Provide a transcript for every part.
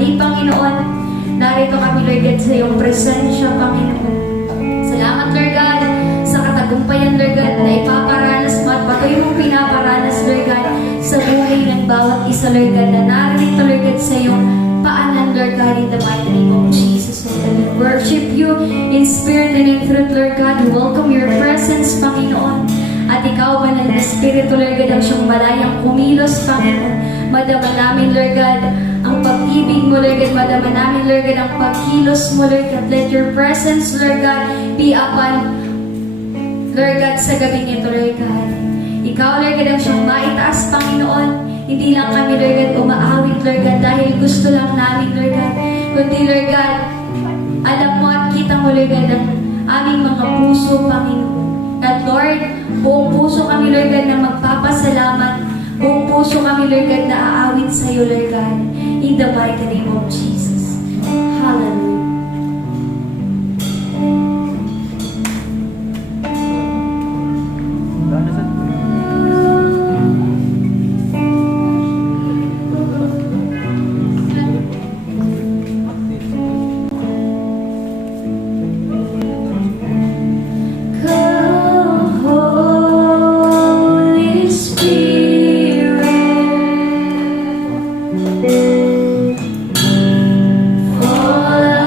muli, Panginoon. Narito kami, Lord God, sa iyong presensya, Panginoon. Salamat, Lord God, sa katagumpayan, Lord God, na ipaparanas mo at patuloy mong pinaparanas, Lord God, sa buhay ng bawat isa, Lord God, na narito, Lord God, sa iyong paanan, Lord God, in the mighty name of Jesus. And we worship you in spirit and in truth, Lord God. We welcome your presence, Panginoon. At ikaw, banal na Espiritu, Lord God, ang siyang malayang kumilos, Panginoon. Madama namin, Lord God, ang pag-ibig mo, Lord God. Madama namin, Lord God, ang pagkilos mo, Lord God. Let your presence, Lord God, be upon, Lord God, sa gabi nito, Lord God. Ikaw, Lord God, ang siyang maitaas, Panginoon. Hindi lang kami, Lord God, umaawit, Lord God, dahil gusto lang namin, Lord God. Kundi, Lord God, alam mo at kita mo, Lord God, ang aming mga puso, Panginoon. At Lord, buong puso kami, Lord God, na magpapasalamat. Buong puso kami, Lord God, na aawit sa iyo, Lord God. In the mighty name of Jesus. Hallelujah. Fall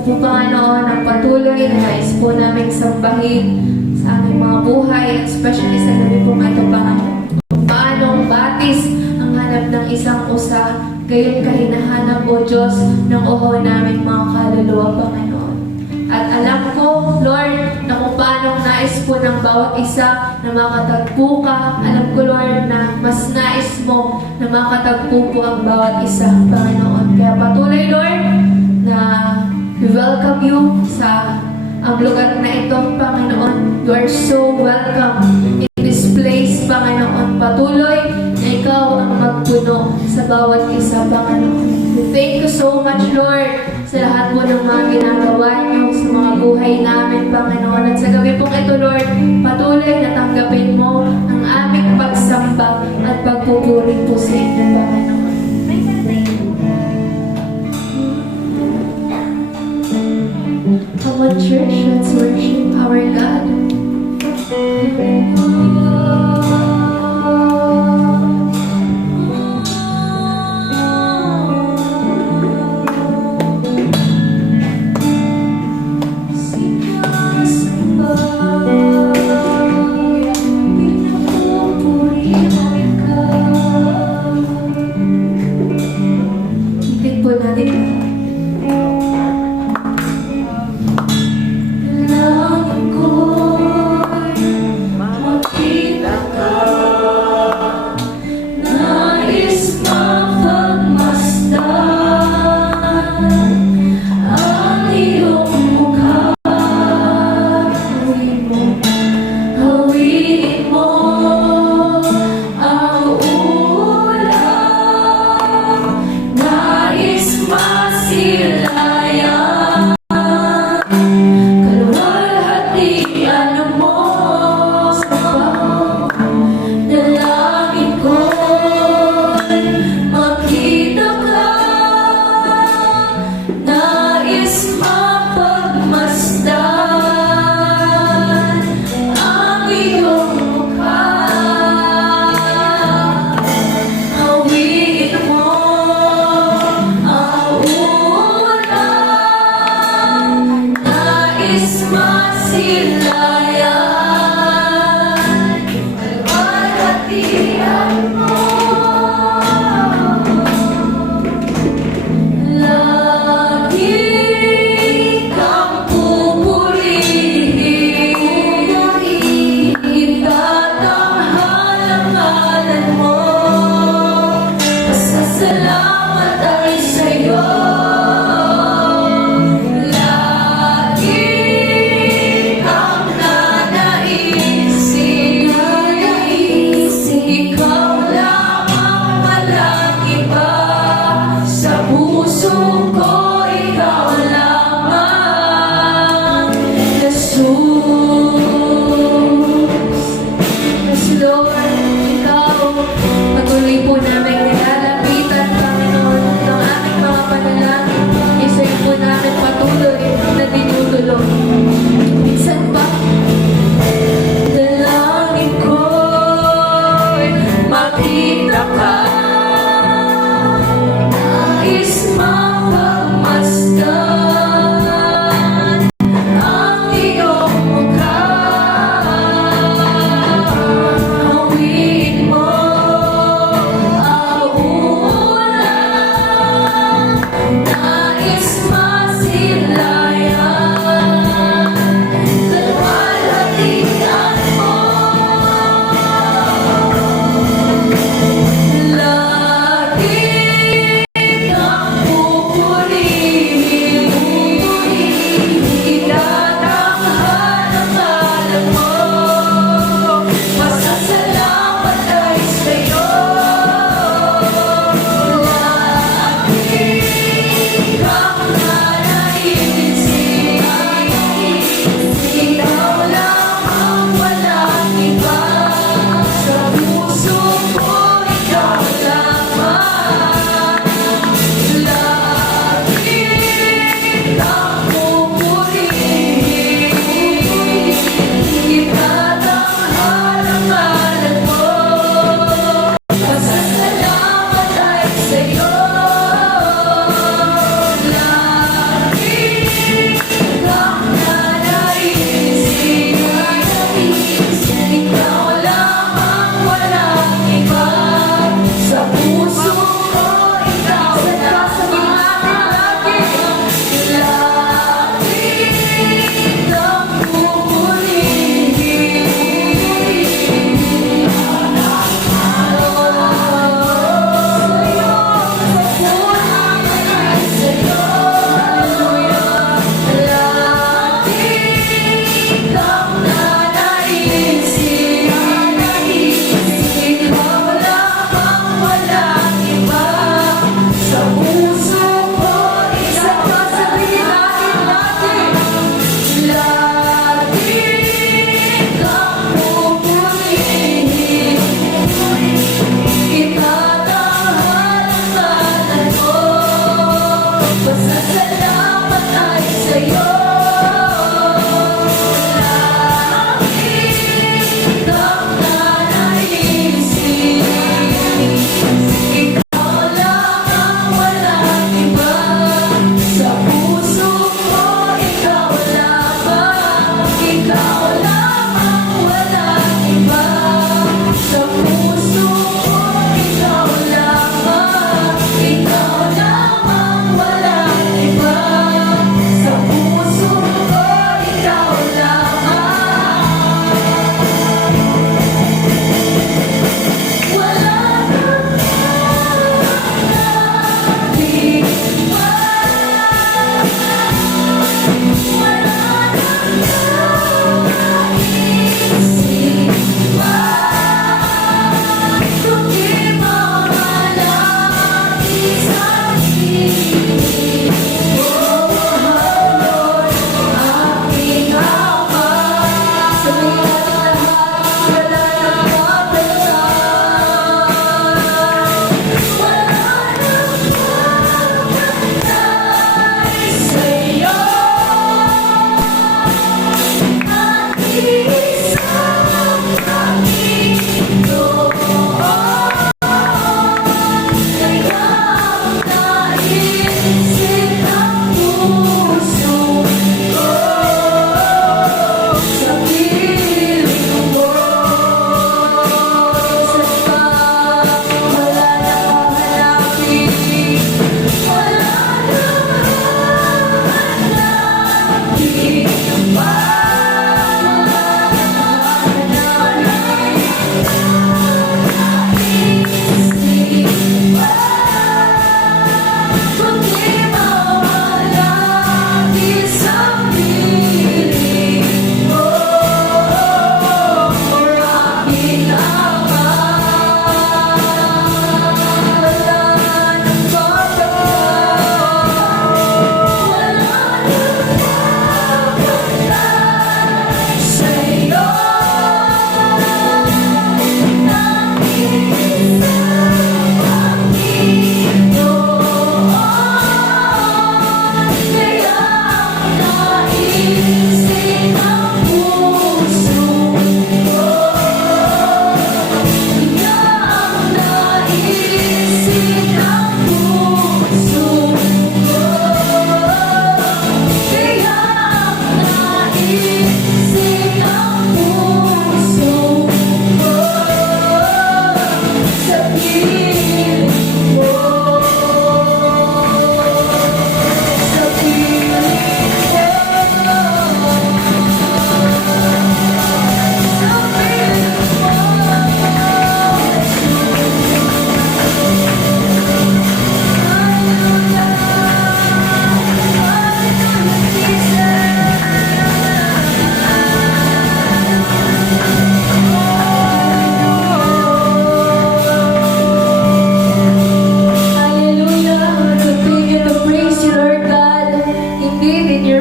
po, Panginoon, ang patuloy na nais po namin sambahin sa aming mga buhay, especially sa gabi po ito, Panginoon. Kung paano ang batis ang hanap ng isang usa, gayon ka hinahanap, O Diyos, ng uhaw namin mga kaluluwa, Panginoon. At alam ko, Lord, na kung paano ang nais po ng bawat isa na makatagpo ka, alam ko, Lord, na mas nais mo na makatagpo po ang bawat isa, Panginoon. Kaya patuloy, Lord, na we welcome you sa ang lugar na ito, Panginoon. You are so welcome in this place, Panginoon. Patuloy na ikaw ang magpuno sa bawat isa, Panginoon. We thank you so much, Lord, sa lahat po ng mga ginagawa niyo sa mga buhay namin, Panginoon. At sa gabi pong ito, Lord, patuloy na tanggapin mo ang aming pagsamba at pagpupuri po sa inyo, Panginoon. Come on, church, let's worship our God. Itin po natin.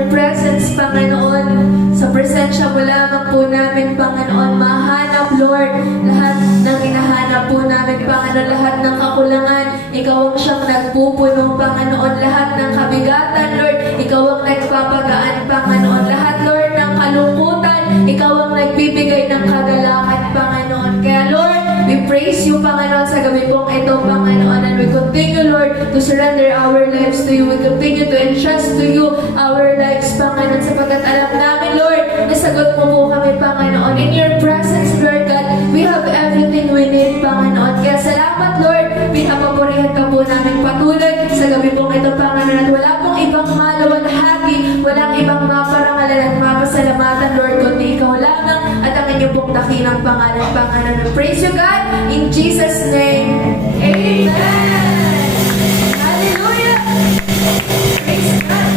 presence, Panginoon. Sa presensya mo lamang po namin, Panginoon, mahanap, Lord, lahat ng hinahanap po namin, Panginoon, lahat ng kakulangan. Ikaw ang siyang nagpupuno, Panginoon, lahat ng kabigatan, Lord. Ikaw ang nagpapagaan, Panginoon, lahat, Lord, ng kalungkutan. Ikaw ang nagbibigay ng kagalakan, Panginoon. Kaya, Lord, we praise you, Panginoon, sa gabi pong ito, Panginoon, and we continue, Lord, to surrender our lives to you. We continue to entrust to you our lives, Panginoon, sapagkat alam namin, Lord, nasagot mo po kami, Panginoon. In your presence, Lord God, we have everything we need, Panginoon. Kaya salamat, Lord, pinapapurihan ka po namin patuloy sa gabi pong ito, Panginoon, at wala pong ibang maluwalhati, walang ibang maparangalan at mapasalamatan, Lord, kundi ikaw lamang at ang inyong pong dakilang pangalan, Panginoon. Praise you, God, in Jesus' name. Amen. Hallelujah. Praise God.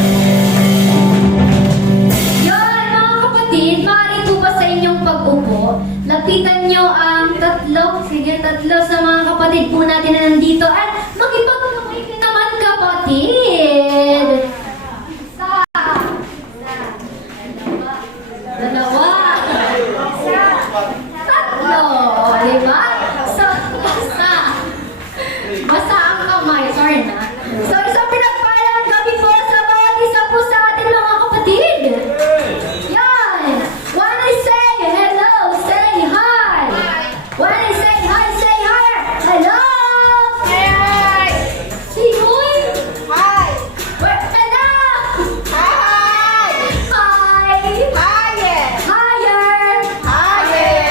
Yan, mga kapatid, maaari po ba sa inyong pag-upo? Lapitan nyo ang tatlo sa mga kapatid po natin na nandito at makipag-uwi ka naman, kapatid. Isa. Dalawa. Tatlo. Diba? Isa. Basta ang kamay. Sorry na. So, isang pinagpalang gabi po sa bawat isa po sa atin, mga kapatid. Yan. When I say hello, say hi. When I say hi, say hi. Hello. Hi. Si Yun. Hi. Hello. Hi. Hi. Higher. Higher. Highest.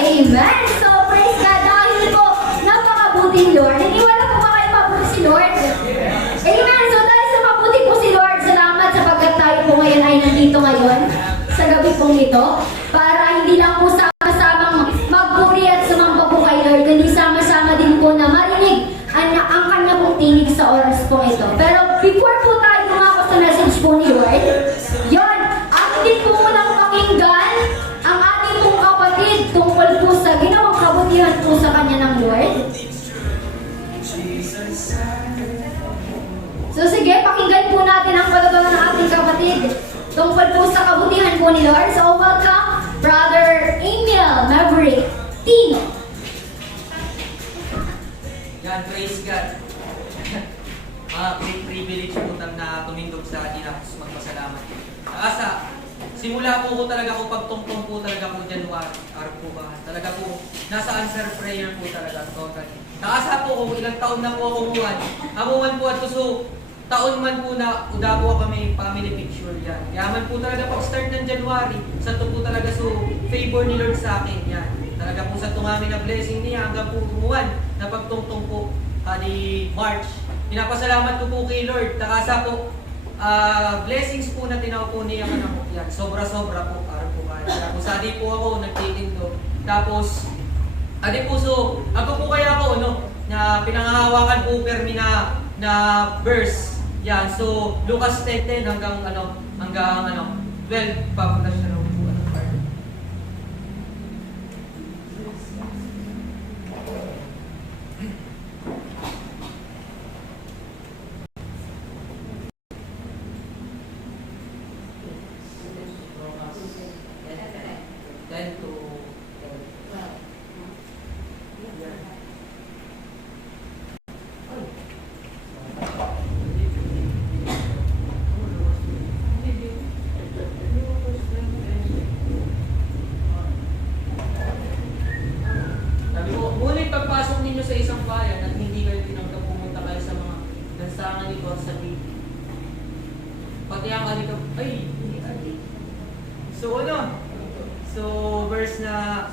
Amen. So, praise God. Dahil po, napakabuting Lord. Naniwala po ba kayo mabuti si Lord? Amen. So, dahil sa mabuti po si Lord, salamat sapagkat tayo po ngayon ay nandito ngayon sa gabi pong ito para hindi lang po sama-samang magpuri at sumamba po kay Lord, kundi sama-sama din po na marinig ang kanya pong tinig sa oras po ito. Pero before po tayo lumako sa message po ni Lord, yon, atin din po munang pakinggan ang ating pong kapatid tungkol po sa ginawang kabutihan po sa kanya ng Lord. So sige, pakinggan po natin ang pagkagawa ng ating kapatid tungkol po sa kabutihan po ni Lord. So welcome, Brother Emil Maverick Tino. Yan, praise God. Great privilege po na tumindog sa atin at magpasalamat. Asa, simula po ko talaga ko pagtungtong po talaga po January, po ba? Talaga po, nasa answer prayer po talaga, totally. Naasa po kung ilang taon na po ako amuan po at so, taon man po na uda po kami family picture yan. Yaman po talaga pag start ng January, sa to po talaga so favor ni Lord sa akin yan. Talaga po sa tungami na blessing niya hanggang po umuwan na pagtungtong po ni March. Pinapasalamat ko po kay Lord. Takasa po, blessings po na tinaw po niya kanang yan. Sobra-sobra po para po kaya. Kaya po sa di po ako nagtitindo. Tapos, adi po so, ako po kaya ako no, na pinangahawakan po permi na verse. Yan, so Lucas 10:10 hanggang 12 pa na siya po part. Sabi ko, ngunit pagpasok ninyo sa isang bayan at hindi kayo tinanggap, pumunta kayo sa mga lansangan ni God sa Biblia. Pati ang alikap, So, verse na,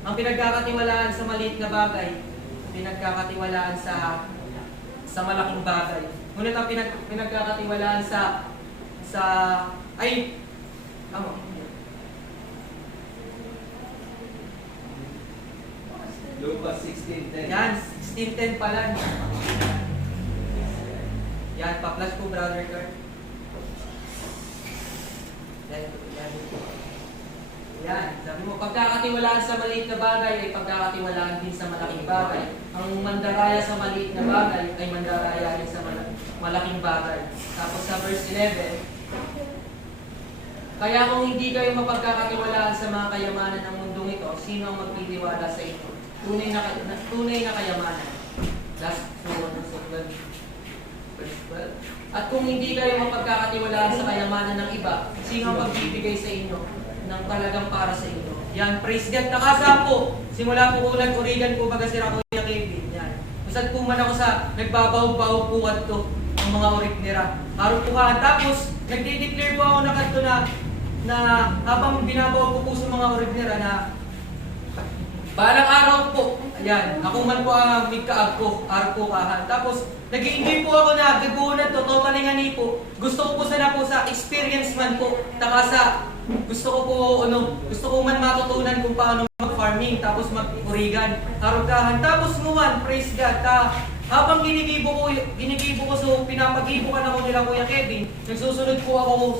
ang pinagkakatiwalaan sa maliit na bagay, pinagkakatiwalaan sa malaking bagay. Ngunit ang pinagkakatiwalaan Lucas 16:10. yan, 16:10 pala. Yan, pa-flash po, brother Kurt. Yan, sabi mo, pagkakatiwalaan sa maliit na bagay ay pagkakatiwalaan din sa malaking bagay. Ang mandaraya sa maliit na bagay ay mandaraya din sa malaking bagay. Tapos sa verse 11, kaya kung hindi kayo mapagkakatiwalaan sa mga kayamanan ng mundong ito, sino ang magtitiwala sa inyo? Tunay na kayamanan. Last 12. Verse 12. At kung hindi kayo mapagkakatiwalaan sa kayamanan ng iba, sino ang magbibigay sa inyo ng talagang para sa inyo? Yan, praise God. Nakasa po. Simula po ko nag-urigan po baga si Kuya Kevin. Yan. Usad po man ako sa nagbabahog-bahog po kadto ng mga urik nila. Araw po ka. Tapos, nagde-declare po ako na kadto na habang binabawag ko po sa mga urik nila na balang araw po, ayan, ako man po ang migkaag ko, araw po kahan. Tapos, nag-i-enjoy po ako na gagunan to, totally nga ni po. Gusto ko po sana po sa experience man po, taka sa gusto ko po, gusto ko man matutunan kung paano mag-farming, tapos mag-urigan, arugahan. Tapos muman, praise God, habang ginigibo ko, so pinapagibo ka na ko nila Kuya Kevin, nagsusunod po ako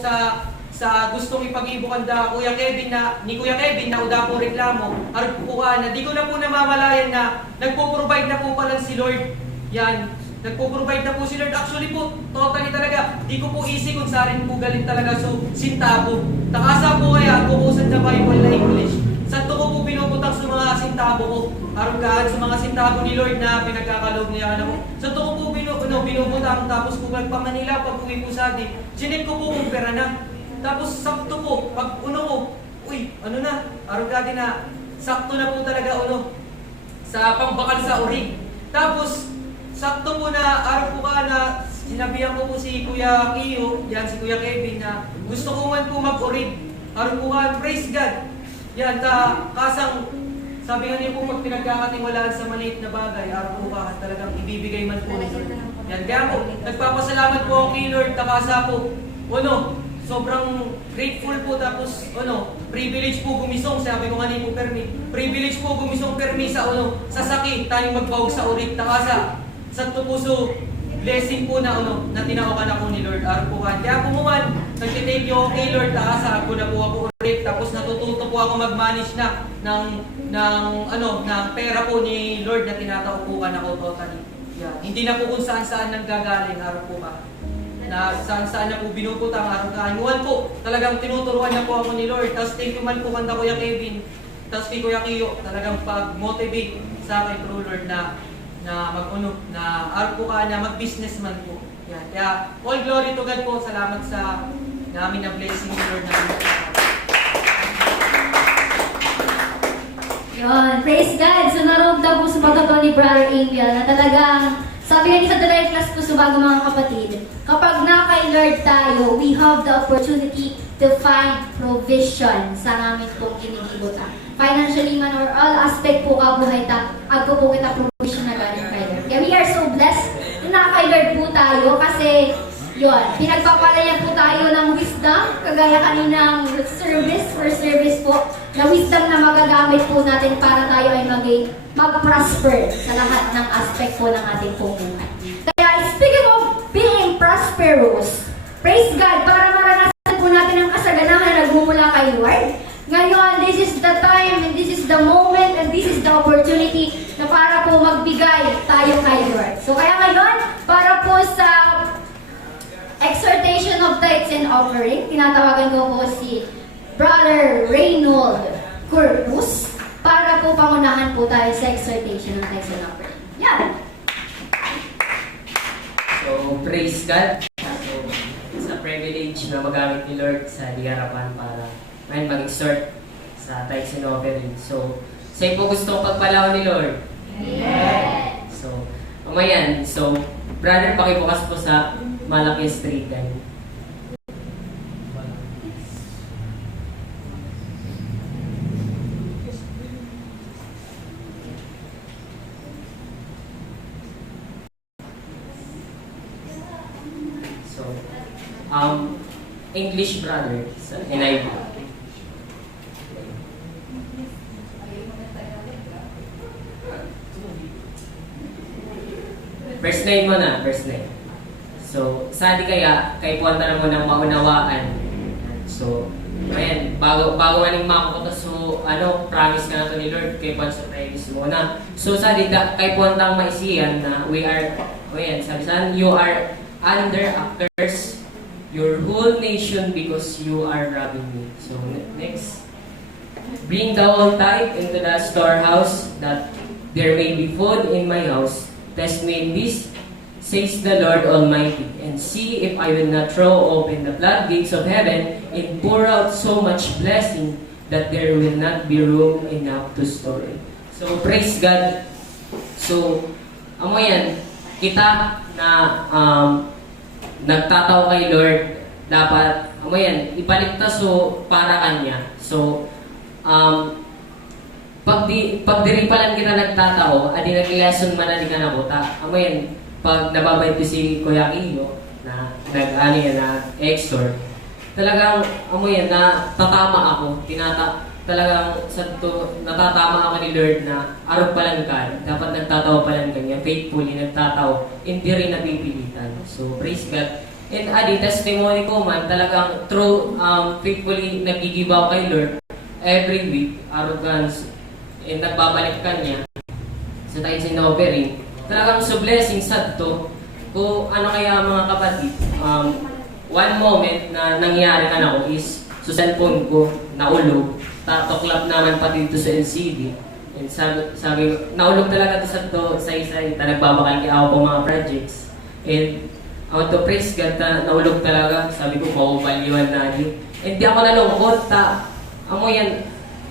sa gustong ipagibukan Kuya Kevin ni Kuya Kevin na uda po reklamo, arug po ka na di ko na po namamalayan na nagpo-provide na po pala si Lord. Yan, nagpo-provide na po si Lord. Actually po, totally talaga, di ko po easy kung saan po galing talaga so sintabo. Takasa po kaya, kukusan na Bible na English. Sa to ko po pinuputang sa mga sintabo ko. Arugahan sa mga sintabo ni Lord na pinagkakaloob niya ako. Sa to ko po pinuputang, tapos kung magpa-Manila, pag uwi po sa atin, sinet ko po kung pera na. Tapos sakto po, pag uy, arugati na, sakto na po talaga sa pambakal sa urig. Tapos, sakto po na araw po ka na sinabihan ko po si Kuya Kiyo, yan si Kuya Kevin na gusto ko man po mag-urig. Araw po ka, praise God. Yan, kasang sabi nga niyo po pag pinagkakatiwalaan sa maliit na bagay, araw po ka talagang ibibigay man po. Yan, kaya po, nagpapasalamat po ako kay Lord, takasa po. Sobrang grateful po tapos privilege po gumisong, sabi ko nga ni po permi. Privilege po gumisong permi sa sasaki tayong magbawag sa urit takasa. Sa puso blessing po na na tinawagan ako ni Lord araw po kan. Kaya po muman, nagti-thank you ako kay Lord takasa ako na po ako urit tapos natututo po ako mag-manage na ng pera po ni Lord na tinataupukan ako totally. Yeah. Hindi na po kung saan nanggagaling araw po ka. Na saan na po binubutang araw ka. Inuwan po, talagang tinuturuan na po ako ni Lord. Tapos thank you man po kanta Kuya Kevin. Tapos kay Kuya Kiyo, talagang pag-motivate sa akin through Lord na araw po ka na mag-business man po. Yan. Kaya all glory to God po. Salamat sa namin na blessing ni Lord na Yun, praise God. So naramdam po sa pagkakaroon ni Brother Angel na talagang sabi nga ni sa Life Class po sa bago mga kapatid, kapag na-kay Lord tayo, we have the opportunity to find provision sa namin pong kinikibutan. Financially man or all aspect po kabuhay ta, agko po kita provision na galing kay Lord. Kaya we are so blessed na na-kay Lord po tayo kasi yun, pinagpapalayan po tayo ng wisdom, kagaya kaninang first service po, na wisdom na magagamit po natin para tayo ay mag-prosper sa lahat ng aspect po ng ating buhay. Kaya speaking of being prosperous, praise God, para maranasan po natin ang kasaganahan na nagmumula kay Lord. Ngayon, this is the time and this is the moment and this is the opportunity na para po magbigay tayo kay Lord. So kaya ngayon, para po sa exhortation of tithes and offering, tinatawagan ko po si Brother Reynold Corpus para po pangunahan po tayo sa exhortation of tithes and offering. Yan! So, praise God. So, it's a privilege na magamit ni Lord sa harapan para mag-exhort sa tithes and offering. So, sa'yo po gusto pagpalaw ni Lord? Yes! So, umayan. So, brother, pakibukas po sa Malaki Street din. So, English brother, sa NIV. Verse 9 mo na, verse 9. So, sali kaya, kay puwanta na mo ng maunawaan. So, ayan, bago aning makukuto, so, promise ka na to ni Lord, kay puwanta sa previous mo na. So, sali kay puwantang maisiyan na we are, ayan, sabi saan, you are under a curse, your whole nation, because you are robbing me. So, next. Bring the whole tithe into the storehouse, that there may be food in my house. Test me in this, says the Lord Almighty, and see if I will not throw open the floodgates of heaven and pour out so much blessing that there will not be room enough to store it. So, praise God. So, amo yan, kita na nagtataw kay Lord, dapat, amo yan, ipaligtas so para Kanya. So, pag diri pa lang kita nagtatao, adi nag-lesson man na di ka nabuta. Amo yan, pag nababait ko si Kuya Kiyo, na nag-ano yan, na exhort, talagang, amo yan, na tatama ako, talagang natatama ako ni Lord na araw pa lang ka, dapat nagtatawa pa lang kanya, faithfully nagtatawa, hindi rin napipilitan. So, praise God. And adi, testimony ko man, talagang true, faithfully nagigibaw kay Lord every week, arrogance, and nagbabalik kanya sa tithes and offering. Talagang so blessing, sad to. Kung ano kaya mga kapatid, one moment na nangyari ka na ako is sa cellphone ko, naulog, tuklap naman pati dito sa LCD. And sabi naulog talaga to sa isa-isa, nagbabakal kaya ako pang mga projects. And ako to praise God, naulog talaga, sabi ko, mauvaluan na rin. And di ako nalungkot, amo yan,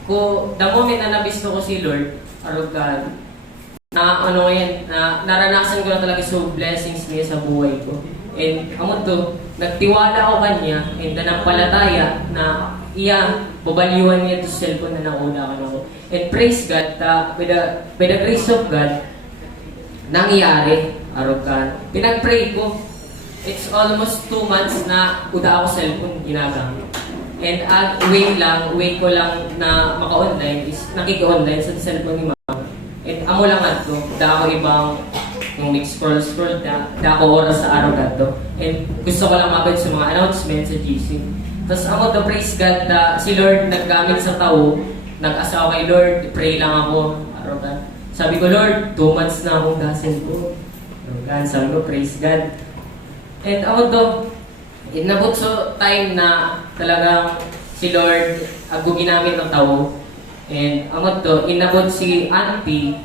the moment na nabisto ko si Lord, arugad, na ano yan, na naranasan ko na talaga so blessings niya sa buhay ko. And amo to, nagtiwala ako kanya, and nanampalataya na iya, babaliwan niya to cellphone na nauna ka na ako. And praise God, by the grace of God, nangyari, arugad. Pinag-pray ko, it's almost 2 months na uda ako cellphone ginagamit. And way ko lang na maka-online is nakika-online sa cellphone ni Mama. And amo lang ato, da ako ibang yung scroll da ako oras sa araw gato. And gusto ko lang mabay sa mga announcements sa GC. Tapos amo to praise God na si Lord naggamit sa tao, nag-asawa kay Lord, pray lang ako, araw gato. Sabi ko, Lord, 2 months na akong cellphone. Araw gato, sabi ko, praise God. And amo to, inabot so time na talagang si Lord ako ginamit ng tao. And amot to, inabot si auntie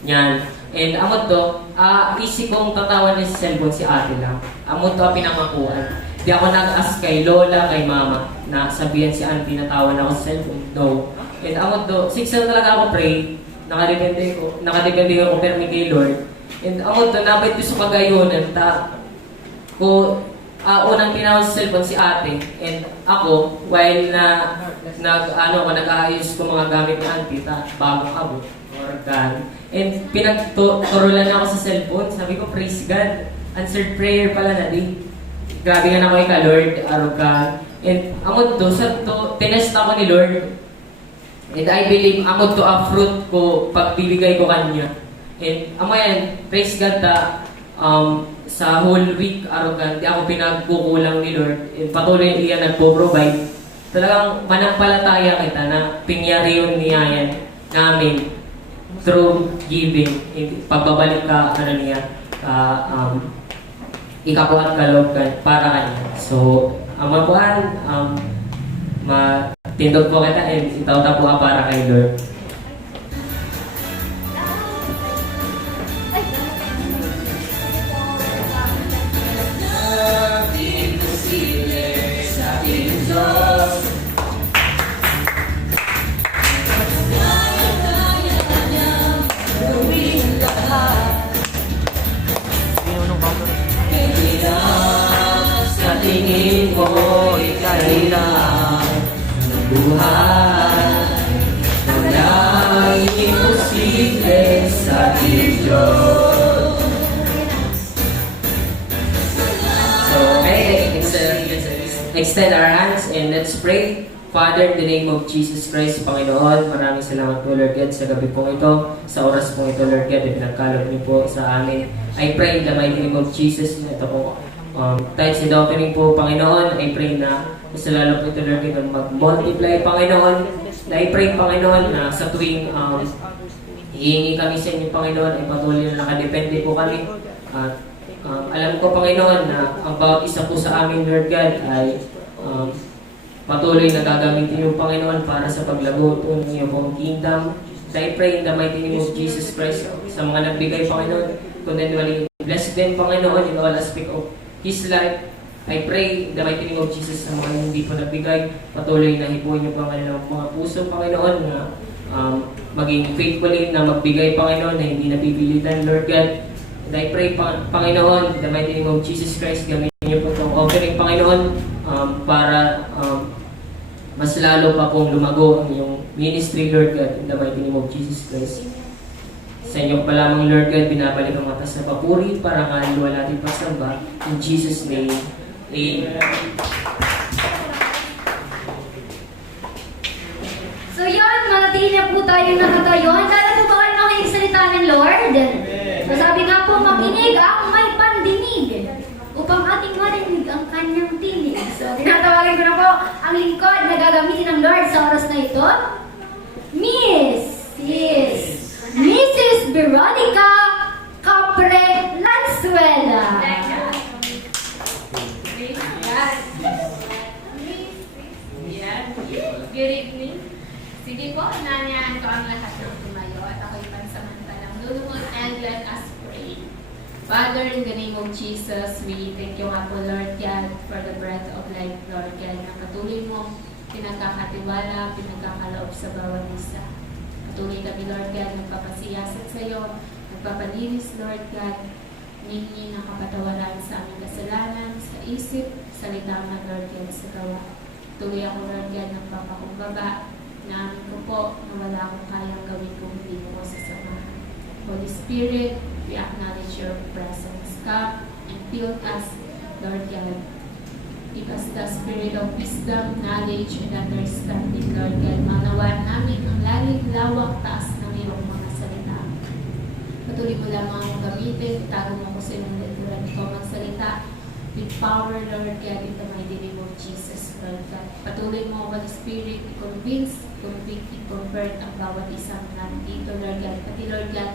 niyan. And amot to, easy kong tatawan niya sa cellphone si ate lang. Amot to pinangakuan. Di ako nag-ask kay lola, kay mama na sabihan si auntie na tawan ako sa cellphone. No. And amot to, 6 na talaga ako pray. Nakadepende ko permi kay Lord. And amot to, nabait ko sa pagayunan unang tinawag sa cellphone si ate, and ako, while nag-aayos ko mga gamit ni auntie, bagong abot, organ. And pinagturulan ako sa cellphone, sabi ko, praise God, answered prayer pala na di. Grabe nga na ko ka Lord, arrogan. And amod to, tinest ako ni Lord, and I believe amod to a fruit ko, pagbibigay ko kanya. And amo yan, praise God sa whole week, arrogant, di ako pinagkukulang ni Lord. Patuloy iyan nagpo-provide. Talagang manampalataya kita na pingyari yun niya yan namin through giving. Pagbabalik ka, ikapuhat kaloob para kanya. So, mabuhan, matindog po kita and itaw-taw po para kay Lord. Tingin mo, ika'y lang ng buhay. Walang imposible sa Diyos. So, okay, extend our hands and let's pray. Father, in the name of Jesus Christ, Panginoon, maraming salamat po, Lord God, sa gabi pong ito, sa oras pong ito, Lord God, at pinagkaloob niyo po sa amin. I pray in the mighty name of Jesus na ito po, tithes and offering po, Panginoon, I pray na mas lalo po ito, Lord God, mag-multiply, Panginoon. I pray, Panginoon, na sa tuwing hihingi kami sa inyo, Panginoon, ay patuloy na nakadepende po kami. alam ko, Panginoon, na ang bawat isa po sa amin, Lord God, ay patuloy na gagamitin yung Panginoon para sa paglago po ng iyong pong kingdom. So I pray in the mighty name of Jesus Christ sa mga nagbigay, Panginoon, continually bless them, Panginoon, in all aspect of His life. I pray in the mighty name of Jesus sa mga hindi po nagbigay, patuloy na hipuin niyo, Panginoon, mga puso, Panginoon, na maging faithfully na magbigay, Panginoon, na hindi napipilitan, Lord God. And I pray, Panginoon, in the mighty name of Jesus Christ, gamitin niyo po itong offering, Panginoon, para mas lalo pa pong lumago ang iyong ministry, Lord God, in the mighty name of Jesus Christ. Sa inyo pa lamang, Lord God, binabalik ang matas na papuri para nga luwa natin pasamba. In Jesus' name, Amen. So yun, manatili na po tayo nakatayo. Handa na po ba kayo nakinig salita ng Lord? So sabi nga po, makinig ang may pandinig upang ating marinig ang kanyang tinig. So tinatawagan ko na po ang lingkod na gagamitin ng Lord sa oras na ito. Mrs. Veronica Capre Lanzuela. Good evening. Sige po, nanayaan ko ang lahat ng tumayo at ako'y pansamantalang lulungon and let us pray. Father, in the name of Jesus, we thank you nga po, Lord God, for the breath of life, Lord God, na patuloy mo pinagkakatiwala, pinagkakaloob sa bawat isa. Patuloy kami, Lord God, nagpapasiyasat sa iyo, nagpapalinis, Lord God, hihingi ng kapatawaran sa aming kasalanan, sa isip, salita ng Lord God, sa gawa. Tuloy ako, Lord God, nagpapakumbaba. Naamin ko po na wala akong kayang gawin kung hindi mo ko sasamahan. Holy Spirit, we acknowledge your presence. Come and fill us, Lord God. Give us the spirit of wisdom, knowledge, and understanding, Lord God. Manawaan namin ang lalim, lawak, taas ng iyong mga salita. Patuloy mo lamang akong gamitin. Itago mo ko sa iyong lituran ko magsalita with power, Lord God, in the mighty name of Jesus, Lord God. Patuloy mo, Holy Spirit, i-convince, convict, i-convert ang bawat isang nandito, Lord God. Pati, Lord God,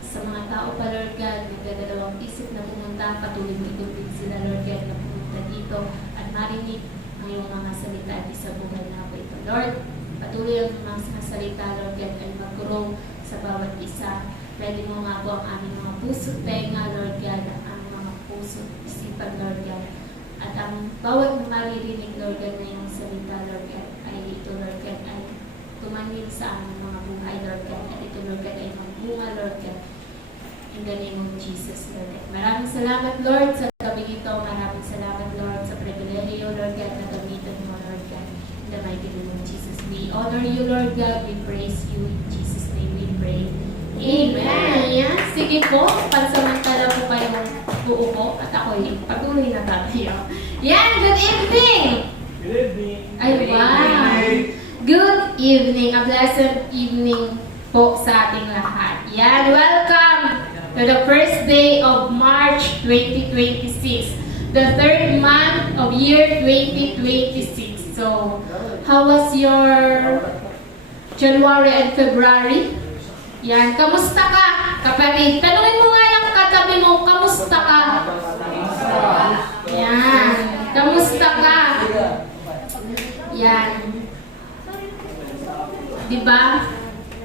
sa mga tao pa, Lord God, nagdadalawang isip na pumunta, patuloy mo i-convince sila, Lord God, na pumunta dito at marinig ang iyong mga salita at sa buhay na po ito. Lord, patuloy ang mga salita, Lord God, ay mag-grow sa bawat isa. Ready mo nga po ang aming mga puso, tenga, Lord God, ang mga puso, isipan, Lord God. At ang bawat maririnig, Lord God, na yung salita, Lord God, ay ito, Lord God, ay tumangin sa aming mga buhay, Lord God. At ito, Lord God, ay magbunga, Lord God. In the name of Jesus, Lord God. Maraming salamat, Lord, sa gabing ito. Maraming salamat, Lord, sa pribilehiyo, Lord God, na gamitin mo, Lord God. In the mighty name of Jesus. We honor you, Lord God. We praise you. In Jesus' name we pray. Amen. Yan. Sige po, pansamantala po kayong uupo at ako'y patuloy na tayo. Yan, good evening! Good evening. Ay, wow! Good evening, a blessed evening po sa ating lahat. Yan, welcome to the first day of March 2026, the third month of year 2026. So, how was your January and February? Yan, kamusta ka, kapatid? Tanungin mo nga yung katabi mo, kamusta ka? Yan, kamusta ka? Yan. Diba?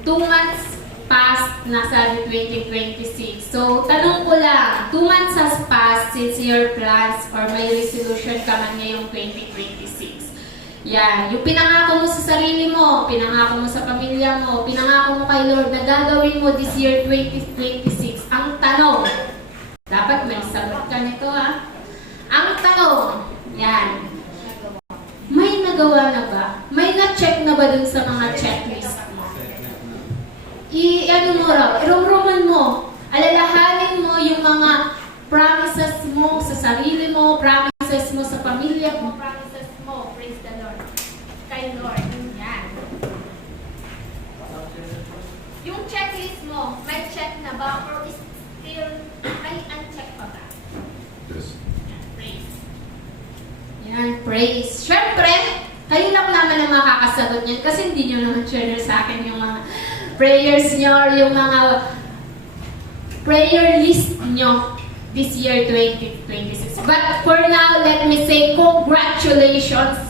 2 months past, nasa 2026. So, tanong ko lang, 2 months has passed since your plans or may resolution ka man ngayong 2026. Yan, yung pinangako mo sa sarili mo, pinangako mo sa pamilya mo, pinangako mo kay Lord na gagawin mo this year 2026. Ang tanong, dapat may sagot ka nito ha. Ang tanong, yan, may nagawa na ba? May na-check na ba dun sa mga checklist mo? I-ano mo raw, irumruman mo, alalahanin mo yung mga promises mo sa sarili mo, promises mo sa pamilya mo, promises mo, praise the Lord, kay Lord, yan. Yung checklist mo, may check na ba or is still may uncheck pa ba? Yes. Yan, praise. Yan, praise. Siyempre, kayo lang naman ang makakasagot niyan kasi hindi nyo naman share sa akin yung mga prayers nyo or yung mga prayer list nyo. this year 2026. But for now, let me say congratulations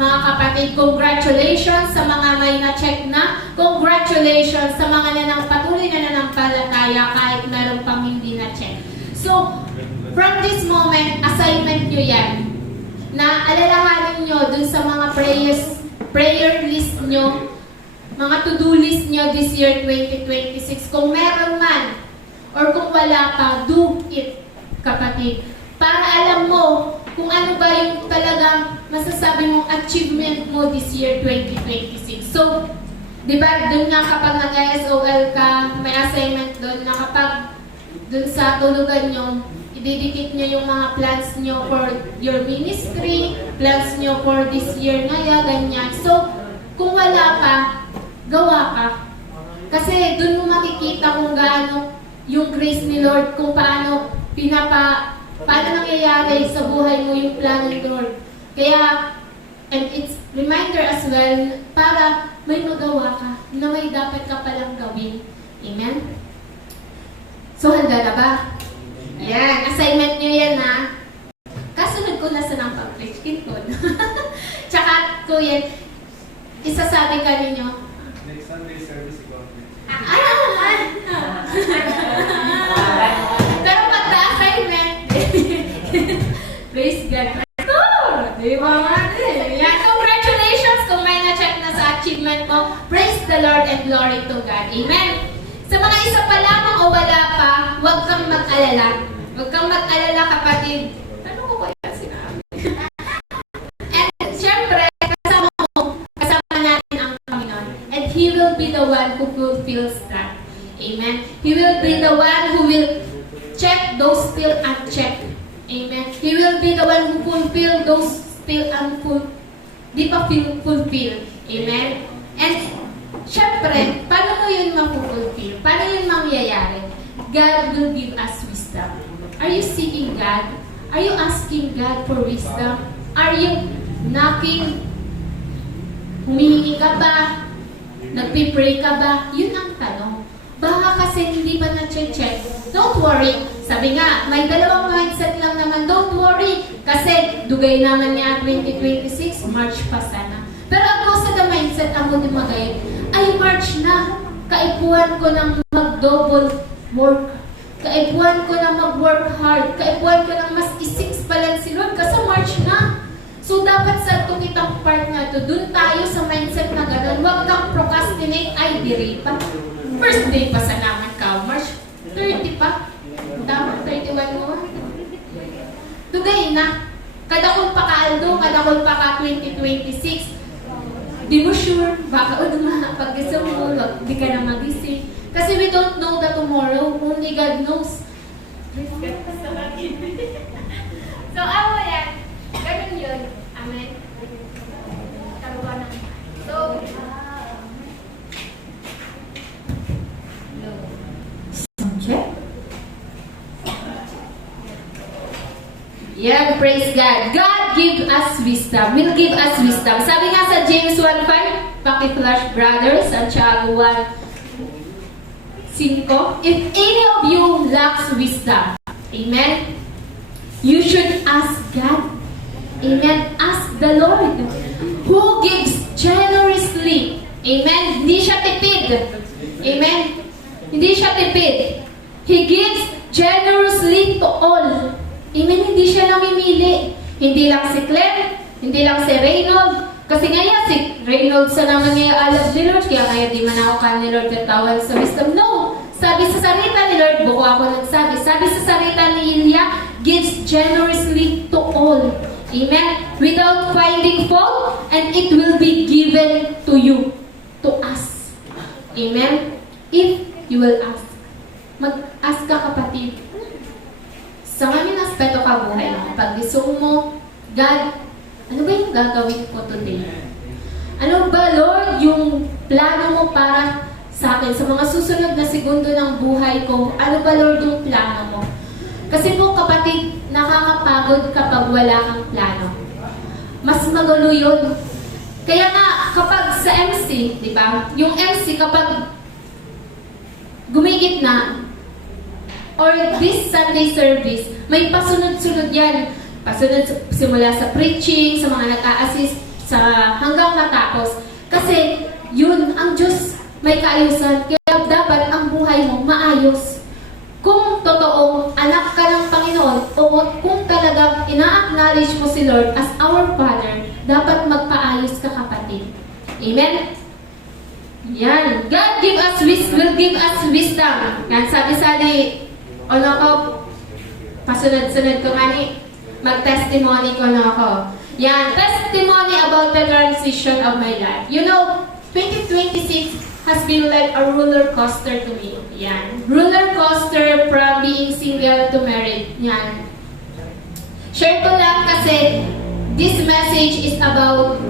mga kapatid. Congratulations sa mga may na-check na. Congratulations sa mga patuloy na nanampalataya kahit meron pang hindi na-check. So, from this moment, assignment nyo yan. Na alalahanin nyo dun sa mga prayer list nyo, mga to-do list nyo this year 2026. Kung meron man, or kung wala pa, do it, kapatid. Para alam mo kung ano ba yung talagang masasabi mong achievement mo this year 2026. So, di ba, dun nga kapag nag-SOL ka, may assignment dun na kapag dun sa tulugan nyo, ididikit nyo yung mga plans nyo for your ministry, plans nyo for this year ngaya, ganyan. So, kung wala pa, gawa ka. Kasi dun mo makikita kung gaano yung grace ni Lord, kung paano nangyayari sa buhay mo yung plano ni Lord. Kaya, and it's reminder as well, para may magawa ka na may dapat ka palang gawin. Amen? So, handa na ba? Yan, assignment nyo yan ha. Kasunod ko na sa ng pag-preach ko. Tsaka, kuya, isasabi ka ninyo. Next Sunday service, ikaw. Pero pag na-assignment, praise God. Di ba nga din? Yan, congratulations kung may na-check na sa achievement mo. Praise the Lord and glory to God. Amen. Sa mga isa pa lamang o wala pa, huwag kang mag-alala. Huwag kang mag-alala, kapatid. Ano ko kaya sinabi? And syempre, kasama natin ang Panginoon. And He will be the one who fulfills that. Amen. He will be the one who will check those still unchecked. Amen. He will be the one who fulfill those still di pa fulfill. Amen. And syempre, paano mo yun mapupulfill? Paano yun mangyayari? God will give us wisdom. Are you seeking God? Are you asking God for wisdom? Are you knocking? Humihingi ka ba? Nagpipray ka ba? Yun ang tanong. Baka kasi hindi pa na-check. Don't worry. Sabi nga, may dalawang mindset lang naman. Don't worry. Kasi dugay naman niya 2026, March pa sana. Pero ako sa the mindset, ako din magayon. Ay, March na. Kaipuhan ko ng mag-double work. Kaipuhan ko ng mag-work hard. Kaipuhan ko ng mas isix pa lang si Lord. Kasi March na. So, dapat sa tukitang part na to, dun tayo sa mindset na gano'n. Huwag kang procrastinate. Ay, diri pa. First day pa sa naman ka. March 30 pa. Tama, 31 mo. Dugay na. Kadakol pa ka Aldo, kadakol pa ka 2026. Di mo sure, baka pag gusto mo, di ka na magising. Kasi we don't know the tomorrow, only God knows. So, yan. Ganun yun. Amen. Karuha ng. So, check. Yeah, praise God. God give us wisdom. Will give us wisdom. Sabi nga sa James 1:5, paki-flash brothers, Santiago 1:5, if any of you lacks wisdom, amen, you should ask God. Amen. Ask the Lord who gives generously. Amen. Hindi siya tipid. Amen. Hindi siya tipid. He gives generously to all. Amen. Hindi siya namimili. Hindi lang si Claire, hindi lang si Reynold. Kasi ngayon, si Reynold sa naman niya alam ni Lord, kaya ngayon di man ako ka ni Lord katawan sa wisdom. No! Sabi sa salita ni Lord, buko ako nagsabi. Sabi sa salita ni Ilya, gives generously to all. Amen? Without finding fault, and it will be given to you, to us. Amen? If you will ask. Mag-ask ka, kapatid. Sa ngayon aspeto ka buhay mo. Pag gusto mo, God, ano ba yung gagawin ko today? Ano ba, Lord, yung plano mo para sa akin, sa mga susunod na segundo ng buhay ko? Ano ba, Lord, yung plano mo? Kasi po, kapatid, nakakapagod kapag wala kang plano. Mas magulo yun. Kaya nga, kapag sa MC, di ba? Yung MC, kapag gumigit na, or this Sunday service, may pasunod-sunod yan. Pasunod simula sa preaching, sa mga nag-a-assist, hanggang matapos. Kasi yun, ang Diyos may kaayusan. Kaya dapat ang buhay mo maayos. Kung totoong anak ka ng Panginoon o kung talagang ina-acknowledge mo si Lord as our Father, dapat magpaayos ka, kapatid. Amen? Yan. God will give us wisdom. Yan, sabi-sabi, pasunod-sunod ko mani, mag-testimony ko na ako. Yan, testimony about the transition of my life. You know, 2026 has been like a roller coaster to me. Yan. Roller coaster from being single to married. Yan. Share ko lang kasi this message is about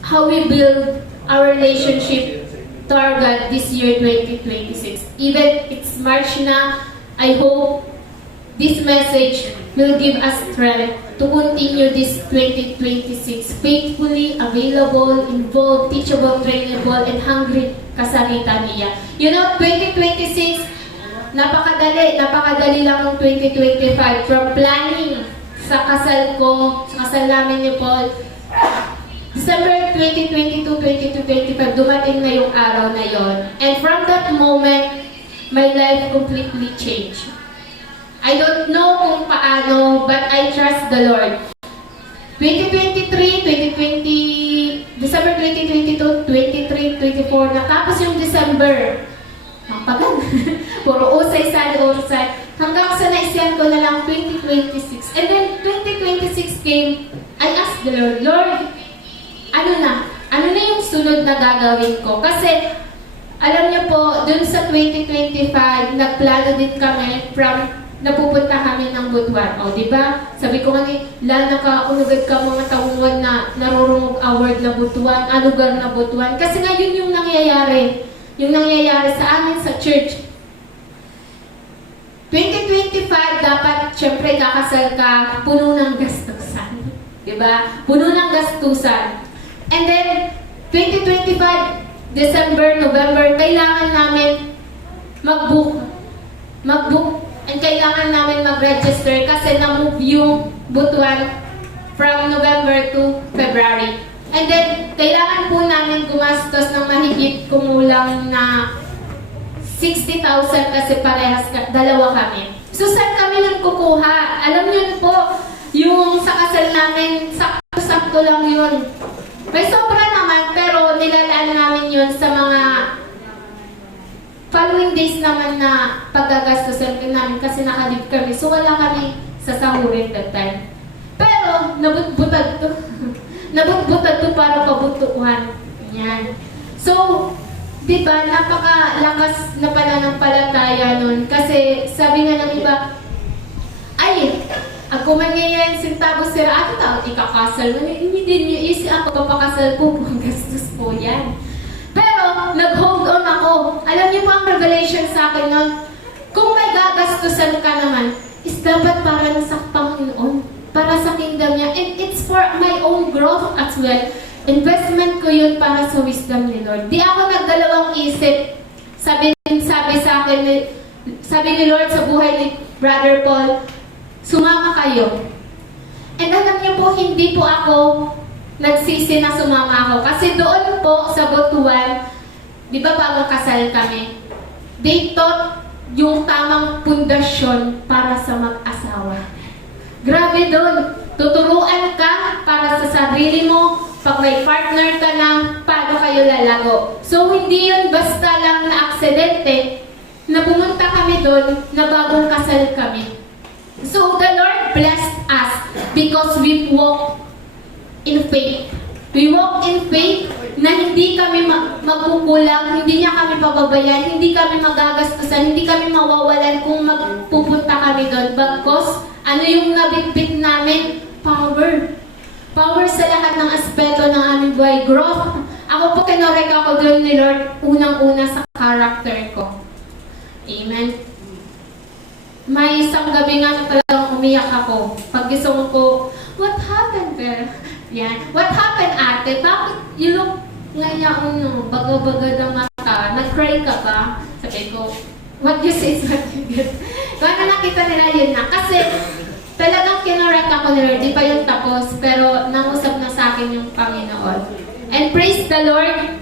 how we build our relationship to our God this year, 2026. Even it's March na, I hope this message will give us strength to continue this 2026 faithfully, available, involved, teachable, trainable, and hungry kasarita niya. You know, 2026, napakadali lang ng 2025 from planning sa kasal ko, sa kasal namin ni Paul. December 2022, 2025, dumating na yung araw na yon. And from that moment, my life completely changed. I don't know kung paano, but I trust the Lord. 2023, December 2022, 23, 24, natapos yung December. Ang pagal. Puro usay-sali. Hanggang sa naisyan ko na lang 2026. And then 2026 came, I asked the Lord, Lord, ano na yung sunod na gagawin ko? Kasi, alam niyo po, dun sa 2025, nagplano din kami napupunta kami ng Butuan. O, di ba? Sabi ko nga unugad ka mga taungan na narurungog award na Butuan, lugar na Butuan. Kasi nga yun yung nangyayari. Yung nangyayari sa amin sa church. 2025, dapat, syempre, kakasal ka, puno ng gastusan. Di ba? Puno ng gastusan. And then, 2025, December, November, kailangan namin mag-book. And kailangan namin mag-register kasi na-move yung Butuan from November to February. And then, kailangan po namin gumastos ng mahigit kumulang na 60,000 kasi parehas, dalawa kami. So, saan kami nang kukuha? Alam niyo po, yung sa kasal namin, sakto-sakto lang yun. May sobra naman, pero nilalaan namin yun sa mga following days naman na paggagastusan namin kasi nakalib kami. So, wala kami sa sahurin that time. Pero, nabutbutad to. Nabutbutad to para pabutuan. Yan. So, di ba, napakalakas na pananampalataya nun. Kasi, sabi nga ng iba, ay, ako man ngayon, sintabo sira, ato tao, ikakasal. Hindi din yung isi ako, papakasal ko, kung gastos po yan. Pero, nag-hold on ako. Alam niyo po ang revelation sa akin nun, kung may gagastusan ka naman, is dapat para sa Panginoon, para sa kingdom niya. And it's for my own growth as well. Investment ko yun para sa wisdom ni Lord. Di ako nagdalawang isip. Sabi sa akin, sabi ni Lord sa buhay ni Brother Paul, sumama kayo. And alam niyo po, hindi po ako nagsisi na sumama ako. Kasi doon po sa Butuan, di ba bagong kasal kami, they taught yung tamang pundasyon para sa mag-asawa. Grabe doon. Tuturuan ka para sa sarili mo. Pag may partner ka na, paano kayo lalago. So, hindi yun basta lang na aksidente na pumunta kami doon na bagong kasal kami. So, the Lord blessed us because we walk in faith. We walk in faith na hindi kami magkukulang, hindi niya kami pababayan, hindi kami magagastusan, hindi kami mawawalan kung magpupunta kami doon. Bagkos, ano yung nabitbit namin? Power. Power sa lahat ng aspeto ng aming buhay. Growth. Ako po kinorek ako doon ni Lord, unang-una sa character ko. Amen. May isang gabi nga talagang umiyak ako. Pag gisong ko, what happened there? Yan. What happened, ate? Bakit you look ngayon, baga-baga ng mata? Nag-cry ka ba? Sabi ko, what you see is what you get. Kung ano nakita nila, yun na. Kasi talagang kinorek ako ni Lord. Di pa yung tapos, pero nangusap na sa akin yung Panginoon. And praise the Lord,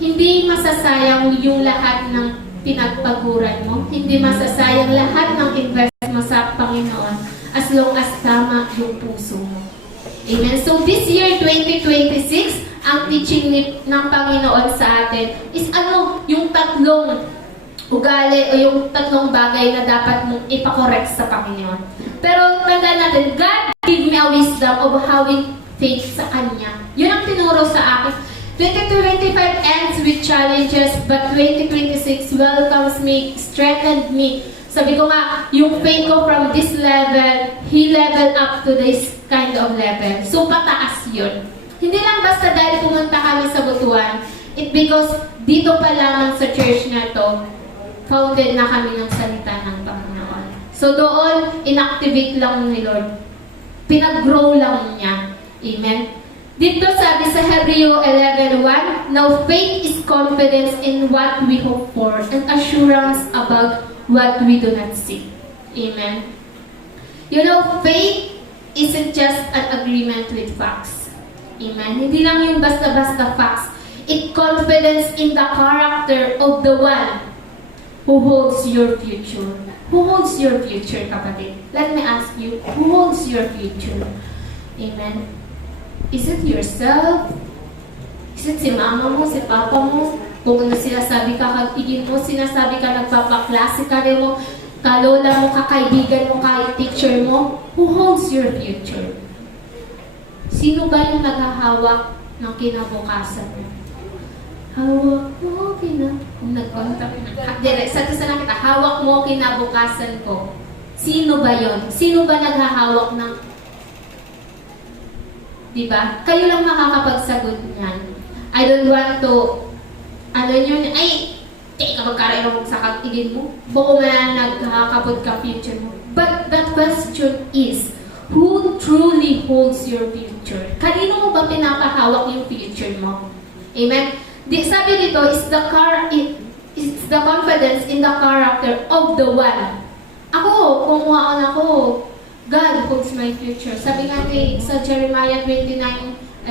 hindi masasayang yung lahat ng pinagpaguran mo. Hindi masasayang lahat ng invest mo sa Panginoon as long as tama yung puso mo. Amen. So this year, 2026, ang teaching ng Panginoon sa atin is yung tatlong ugali o yung tatlong bagay na dapat mong ipakorek sa Panginoon. Pero tandaan natin, God give me a wisdom of how we faith sa Kanya. Yun ang tinuro sa akin. 2025 ends with challenges, but 2026 welcomes me, strengthened me. Sabi ko nga, yung faith ko from this level, He leveled up to this kind of level. So, pataas yun. Hindi lang basta dahil pumunta kami sa Butuan, it because dito pa lamang sa church na to, founded na kami ng salita ng Panginoon. So, doon, inactivate lang ni Lord. Pinag-grow lang niya. Amen. Dito sabi sa Hebreo 11:1, now faith is confidence in what we hope for and assurance about what we do not see. Amen. You know, faith isn't just an agreement with facts. Amen. Hindi lang yung basta-basta facts. It confidence in the character of the one who holds your future. Who holds your future, kapatid? Let me ask you, who holds your future? Amen. Is it yourself? Is it si mama mo, si papa mo? Kung ano sinasabi ka kagigin mo, sinasabi ka nagpapaklase ka rin mo, kalola mo, kakaibigan mo, teacher mo? Who holds your future? Sino ba yung naghahawak ng kinabukasan mo? Hawak mo hawak mo kinabukasan ko. Sino ba yon? Sino ba naghahawak ng diba? Kayo lang makakapagsagot niyan. I don't want to, di ka magkarain mo sa kagtigin mo. Bako man nagkakapod ka future mo. But the question is, who truly holds your future? Kanino mo ba pinapahawak yung future mo? Amen? Sabi dito, it's the confidence in the character of the one. Kumuhaan ako, God holds my future. Sabi nga sa Jeremiah 29:11,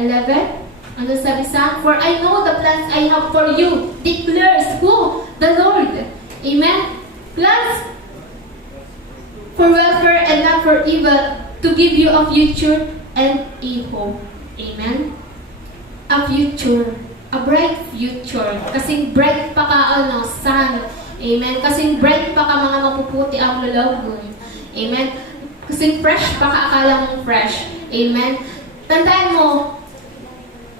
ano sabi sa? For I know the plans I have for you, declares who? The Lord. Amen? Plans for welfare and not for evil, to give you a future and a hope. Amen? A future. A bright future. Kasing bright pa ka, sun. Amen? Kasing bright pa ka, mga mapuputi ang lalagoy. Amen? Kasi fresh pa ka, akala mong fresh. Amen? Tandaan mo,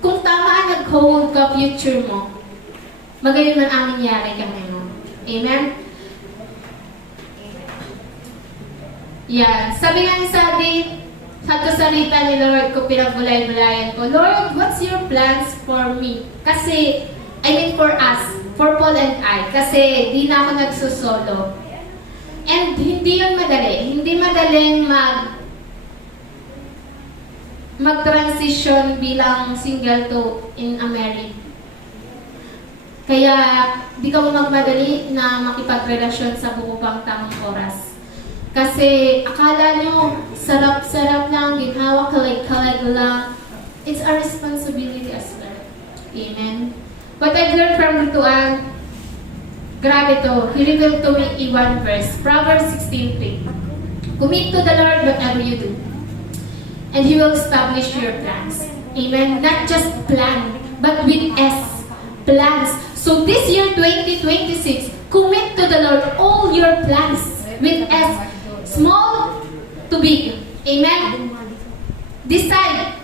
kung tama ang nag-hold ka future mo, magayon man ang nangyari ka ngayon. Amen? Yan. Sabi nga sa kasalita ni Lord ko, pinagbulay-bulayan ko, Lord, what's your plans for me? Kasi, for us, for Paul and I, kasi di na ako nagsusolo. And hindi yun madali. Hindi madaling mag-transition bilang single to in a married. Kaya di ka mo magmadali na makipagrelasyon sa bukupang tamang oras. Kasi akala nyo, sarap-sarap lang, ginhawa, kalag-kalag lang. It's a responsibility as well. Amen. What I've learned from Butuan, grabe to. He revealed to me in one verse. Proverbs 16:3. Commit to the Lord whatever you do, and He will establish your plans. Amen. Not just plan, but with S. Plans. So this year, 2026, commit to the Lord all your plans with S. Small to big. Amen. Decide.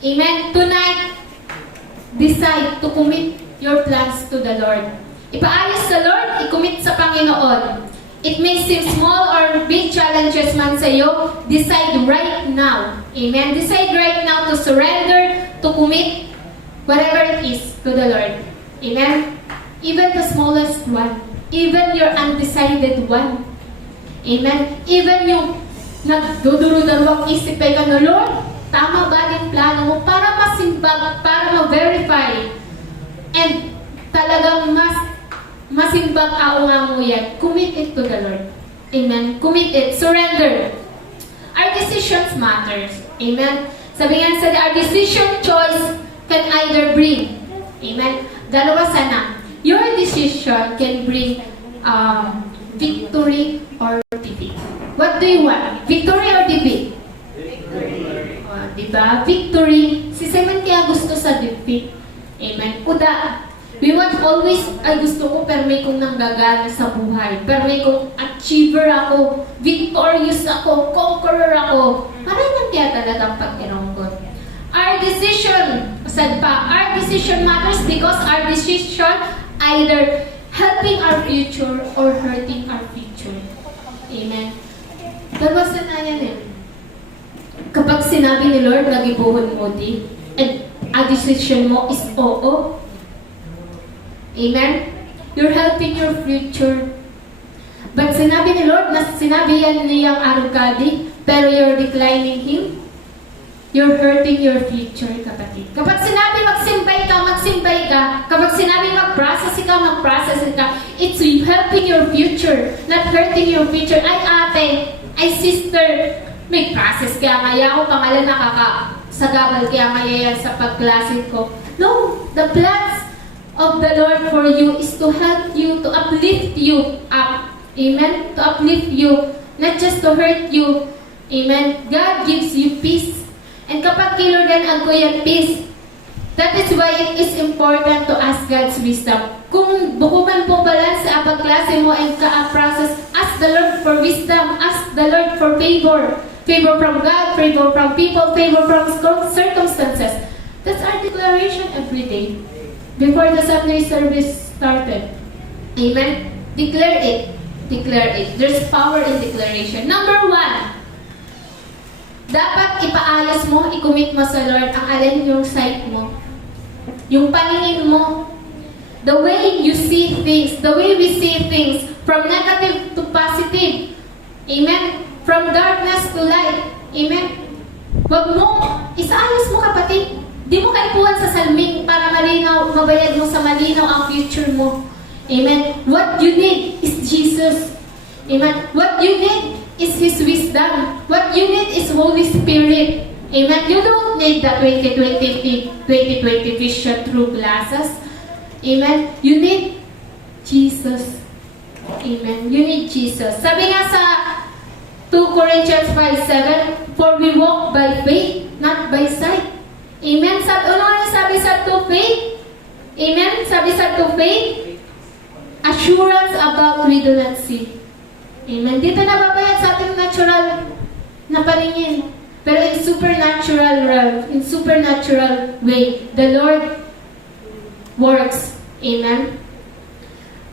Amen. Tonight, decide to commit your plans to the Lord. Ipaayos sa Lord, i-commit sa Panginoon. It may seem small or big challenges man sa iyo, decide right now. Amen? Decide right now to surrender, to commit whatever it is to the Lord. Amen? Even the smallest one. Even your undecided one. Amen? Even yung nagduduro-darwang isip ka na, Lord, tama ba yung plano mo para masimbag, para ma-verify, and talagang masimbag ao nga mo yan, commit it to the Lord. Amen. Commit it. Surrender. Our decisions matters. Amen. Sabi nga sa our decision choice can either bring. Amen. Dalawa sana. Your decision can bring victory or defeat. What do you want? Victory or defeat? Diba? Victory. Si Simon kaya gusto sa defeat. Amen. Uda. We want always, ay gusto ko, pero may kong nanggagana sa buhay. Pero may kong achiever ako, victorious ako, conqueror ako. Maraming kaya talagang pagkirongkot. Our decision, sad pa, our decision matters because our decision either helping our future or hurting our future. Amen. Dalawasan na yan eh. Kapag sinabi ni Lord, nagibuhon mo di, and a decision mo is oo. Amen? You're helping your future. But sinabi ni Lord, na sinabi yan niyang arugadi, pero you're declining Him, you're hurting your future, kapatid. Kapag sinabi magsimbay ka. Kapag sinabi mag-process ka, it's helping your future, not hurting your future. Ay ate, ay sister, may process kaya ngaya ako, pangalan nakakasagabal kaya ngaya yan sa pagklasin ko. No, the plans of the Lord for you is to help you, to uplift you up. Amen? To uplift you, not just to hurt you. Amen? God gives you peace. And kapag kilorgan ang kuya peace, that is why it is important to ask God's wisdom. Kung bukuman po pala sa pagklase mo and ka-process, ask the Lord for wisdom, ask the Lord for favor. Favor from God, favor from people, favor from circumstances. That's our declaration every day. Before the Sunday service started. Amen? Declare it. Declare it. There's power in declaration. Number 1. Dapat ipaayos mo, i-commit mo sa Lord ang alin yung sight mo. Yung paningin mo. The way you see things. The way we see things. From negative to positive. Amen? From darkness to light. Amen? Wag mo, isaayos mo kapatid. Di mo kaipuan sa salming para malinaw, mabayad mo sa malinaw ang future mo. Amen? What you need is Jesus. Amen? What you need is His wisdom. What you need is Holy Spirit. Amen? You don't need the 2020 vision through glasses. Amen? You need Jesus. Amen? You need Jesus. Sabi nga sa 2 Corinthians 5:7, for we walk by faith, not by sight. Amen? Ano nga sabi sa to faith? Amen? Sabi sa to faith? Assurance about we do not see. Amen? Dito nababayad sa ating natural na paningin. Pero in supernatural realm, in supernatural way, the Lord works. Amen?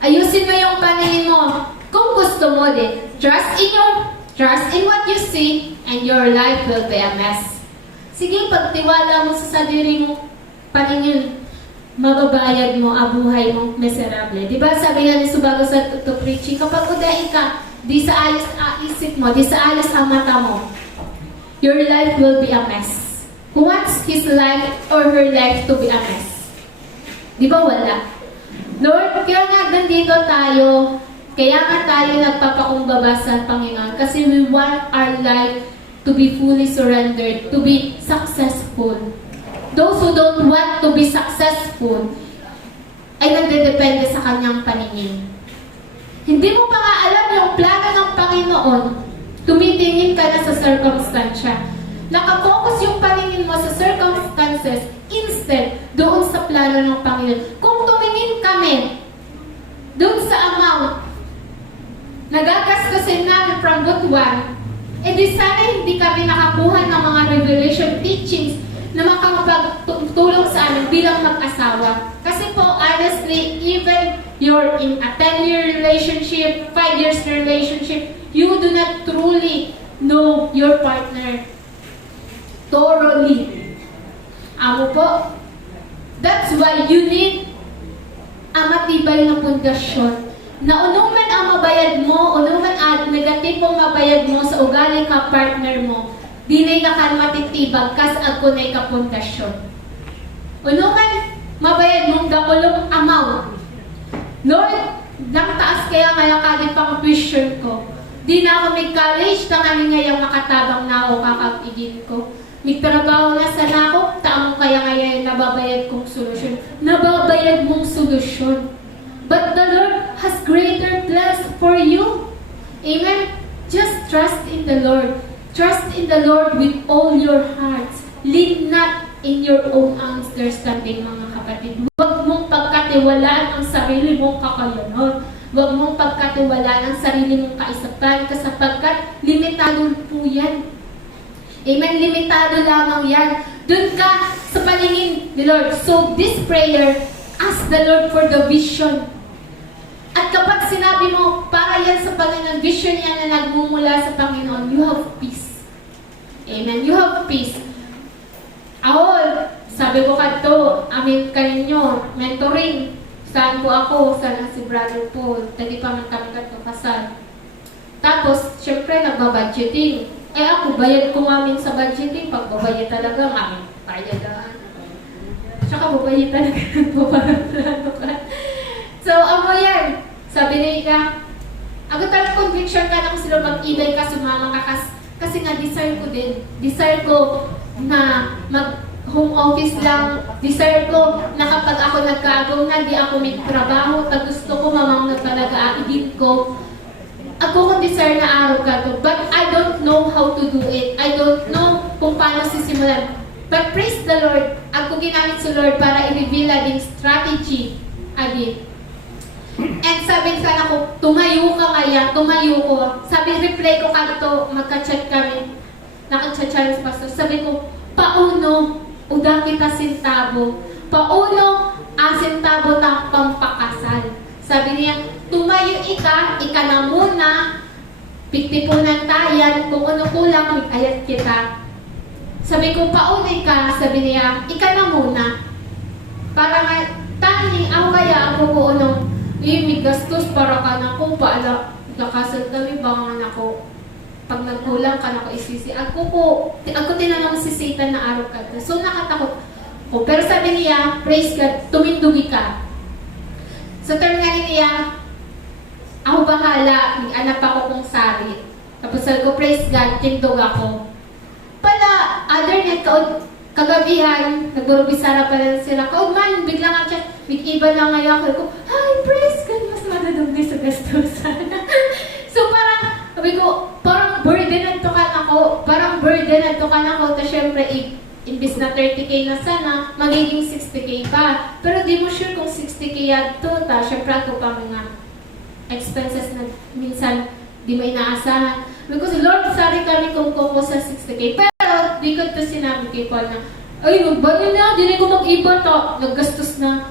Ayusin mo yung paningin mo. Kung gusto mo din, trust in what you see, and your life will be a mess. Sige, pagtiwala mo sa sarili mo, paningin, mababayad mo ang buhay mo miserable. Diba sabi nga ni Subago sa Tutuprichi, kapag udain ka, di sa ayos ang isip mo, di sa ayos ang mata mo, your life will be a mess. Who wants his life or her life to be a mess? Di ba wala? Lord, kaya nga nandito tayo, kaya nga tayo nagpapakumbaba sa Panginoon kasi we want our life to be fully surrendered, to be successful. Those who don't want to be successful ay nagdedepende sa kanyang paningin. Hindi mo pa nga alam yung plano ng Panginoon, tumitingin ka na sa circumstansya. Nakafocus yung paningin mo sa circumstances instead doon sa plano ng Panginoon. Kung tumingin kami doon sa amount na gagastusin namin from butuan, di sana hindi kami nakakuha ng mga revelation teachings na makakapagtulong sa amin bilang mag-asawa. Kasi po, honestly, even you're in a 10-year relationship, 5 years relationship, you do not truly know your partner thoroughly. Amo po, that's why you need a matibay na pundasyon na unuman ang mabayad mo, unuman ang negatipong mabayad mo sa ugali ka partner mo, dinay ka kan matitibag kas ako na kapundasyon. Unuman mabayad mong gakulong amount. Lord, Lang taas kaya kadi pang tuition ko. Di na ako may college, tangaling ngayang makatabang na ako kakapigin ko. May trabaho na sana ako, taong kaya ngayon nababayad kong solusyon. Nababayad mong solusyon. But the Lord has greater plans for you. Amen? Just trust in the Lord. Trust in the Lord with all your hearts. Lean not in your own understanding, mga kapatid. Huwag mong pagkatiwalaan ang sarili mong kakayanan. Huwag mong pagkatiwalaan ang sarili mong kaisapan sapagkat limitado po yan. Amen? Limitado lamang yan. Doon ka sa paningin ni Lord. So this prayer, ask the Lord for the vision. At kapag sinabi mo, para yan sa Panginoon, vision yan na nagmumula sa Panginoon, you have peace. Amen? You have peace. Ako, sabi ko kanto, amin kaninyo, mentoring. Saan po ako? Saan si Brother Paul? Tadi pa man kami kanto kasal. Tapos, syempre, nagbabudgeting. Ako, bayad ko amin sa budgeting. Pag babayad talaga, amin, bayad. Tsaka babayad talaga ng plano ka. So, ako yan. Sabi niya, ako talagang conviction ka na kung sila mag-ibay ka, sumama ka. Kasi nga, desire ko din. Desire ko na mag-home office lang. Desire ko na kapag ako nagkagaw na, di ako may trabaho, ta gusto ko mamang na talaga aigin ko. Ako kung desire na araw ka to. But I don't know how to do it. I don't know kung paano sisimulan. But praise the Lord. Ako ginamit sa Lord para i-reveal ading strategy. Adin. And sabi sana ko, tumayo ka ngayon, tumayo ko. Sabi, reply ko kanto, magka-chat kami. Nakachat-chat sa pastor. Sabi ko, pauno, udang kita sintabo. Pauno, asintabo ng pampakasal. Sabi niya, tumayo ika na muna, piktipunan tayan, kung ano kulang, ayat kita. Sabi ko, pauno ka, sabi niya, ika na muna. Para nga, tani, ako kaya ako ko unong, may gastos para ka na ko, paala, nakasal kami, bangan ako. Pag nagkulang ka na ko isisi. Ako tinanong si Satan na araw ka. So nakatakot ko. Pero sabi niya, praise God, tumindugi ka. So turn nga niya, ako bahala, anak ako kong sari. Tapos sabi ko, praise God, tindog ako. Pala, other night, kagabihan, nagburubisara pala sila. Man, bigla nga siya, iba na ngayon ako. Hi, praise God, mas madadugay sa gastusan. So parang, sabi ko, parang burden na tukan ako. Tapos syempre, imbis na 30K na sana, magiging 60K pa. Pero di mo sure kung 60K yan to. Syempre ako pa mga expenses na minsan di mo inaasahan. Because Lord, sorry kami kung kuko sa 60K. Pero di ko ito sinabi kay Paul na, ay, magbago na, di ko mag-iba to. Naggastos na.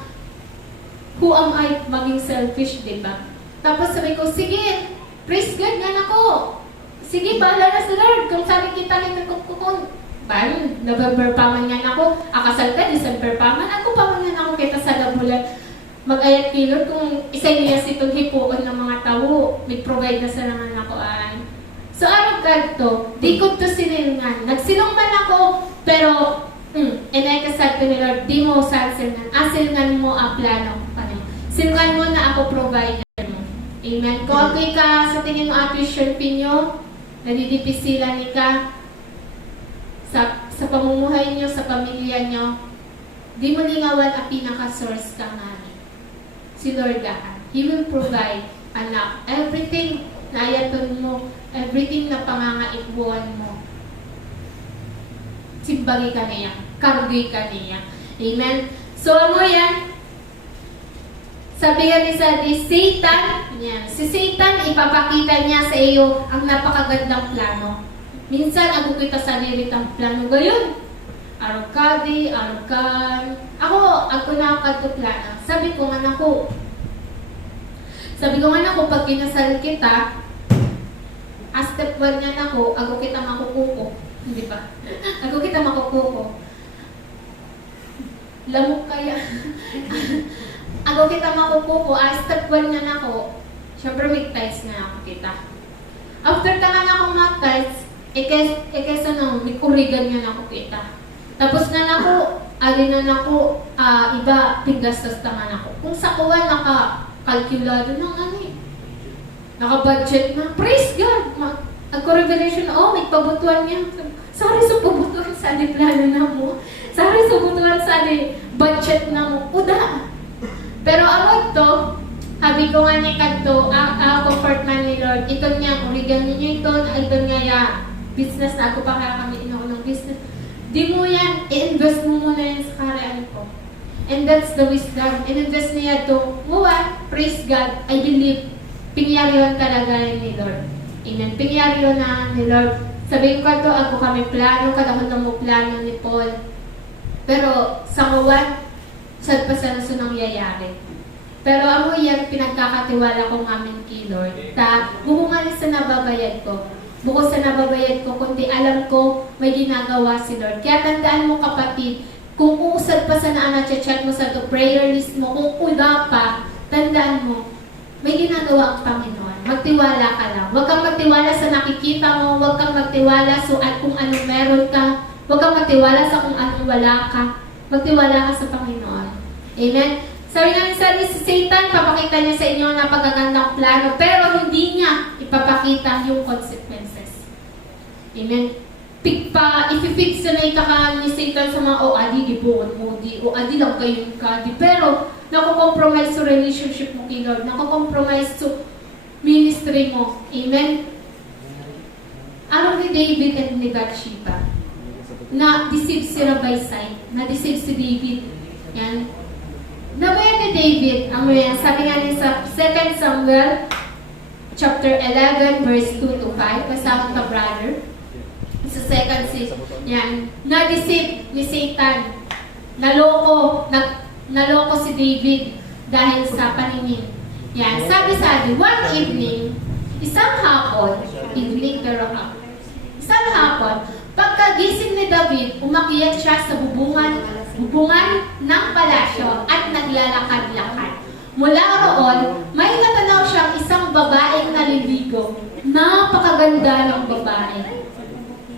Who am I maging selfish, diba? Tapos sabi ko, sige, praise God nga ako. Sige, bahala na sa Lord. Kung sabi kita kung November pa man yan ako, akasal ka, December pa man, ako pa man yan ako kita sa labulan. Mag-ayat kay Lord kung isa niya sitong hipuon ng mga tao, may provide na sa naman ako ay. So, araw ka to, di ko to sinilngan. Nagsilong man ako, pero, inay-kasal ko ni Lord, di mo salsilngan. Asilngan mo ang plano. Silngan mo na ako provider mo. Amen. Kung okay ka, sa tingin mo tuition fee nyo, nadidipisilan ni ka, sa pamumuhay nyo, sa pamilya nyo, di mo lingawan ang pinaka-source ka nga. Si Lord God. He will provide, anak, everything na ayaton mo, everything na pangangaikbuan mo. Simbagi ka niya, kargoy ka niya. Amen? So, ano yan? Sabi nga ni Satan, yan. Si Satan, ipapakita niya sa iyo ang napakagandang plano. Minsan, ako kita sa niritang plano gayon. Arukadi, arukan. Ako plano. Sabi ko nga nako, pag kinasal kita, step 1 nga nako, ako kita makukuko. Hindi ba? Ako kita makukuko. Lamok kaya. Ako kita makukuko, step 1 nga nako, syempre may tiles nga ako kita. After ka nga nako mag-tiles, kesa nang may kurigan nga nako kita. Tapos nga nako, alin na nako, iba, pigastos naman ako. Kung sa kuwan kalkulado ng ano eh. Naka-budget na. Praise God! Agko-revelation, may pabutuan niya. Sorry sa pabutuan sa di plano na mo. Sorry sa pabutuan sa di budget na mo. Uda! Pero ako to, habi ko nga niya kadto, comfort man ni Lord. Ito niya, urigan niyo ito nga ya, business na ako pa kaya kami inaunang business. Di mo yan, i-invest mo muna yan sa karaan ko. And that's the wisdom. In-invest niya to, praise God, I believe, pingyarihan talaga ni Lord. Amen. Pingyarihan na ni Lord. Sabihin ko to, ako kami plano, kadakot na mo plano ni Paul. Pero, sa kawan, sad pa sa nasunang yayari. Pero ako yan, pinagkakatiwala ko ngamin kay Lord. Buko nga sa nababayad ko. Bukod sa nababayad ko, kundi alam ko may ginagawa si Lord. Kaya tandaan mo kapatid, kung usad pa sa chat mo sa prayer list mo, kung uda pa, tandaan mo, may ginagawa ang Panginoon. Magtiwala ka lang. Huwag kang magtiwala sa nakikita mo, huwag kang magtiwala sa kung anong meron ka, huwag kang magtiwala sa kung anong wala ka. Magtiwala ka sa Panginoon. Amen? Sabi nga si Satan, papakita niya sa inyo na pagagandang plano, pero hindi niya ipapakita yung consequences. Amen? If-fix na ikakaan ni Satan sa mga, adi, gibuon mo, adi lang kayo kadi. Pero, nakukompromise sa relationship mo kay Lord, nakukompromise sa ministry mo. Amen? Araw ni David at ni Bathsheba, na-deceive si Rabbi Sai, na-deceive si David. Yan. Nabayan ni David, sabi nga niya sa 2 Samuel chapter 11 verse 2 to 5, kasama ka brother. Sa second yan, na-deceive ni Satan, naloko si David dahil sa paningin. Yan, sabi, one evening, isang hapon, pagkagising ni David, umakyat siya sa bubungan ng palasyo at naglalakad-lakad. Mula roon, may natanaw siyang isang babaeng naliligo. Napakaganda ng babae.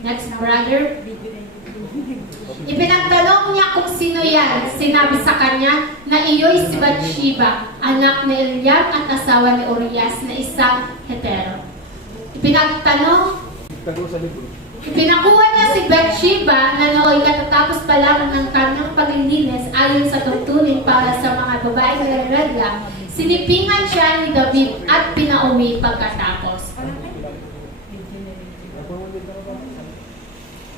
Next, brother. Ipinagtanong niya kung sino yan. Sinabi sa kanya na iyo'y si Bathsheba, anak ni Eliab at asawa ni Urias na isang hetero. Ipinakuha niya si Bathsheba na nooy katatapos pa lang ng kanyang paglilinis ayon sa tuntunin para sa mga babaeng nagregla. Sinipingan siya ni David at pinauwi pagkatapos.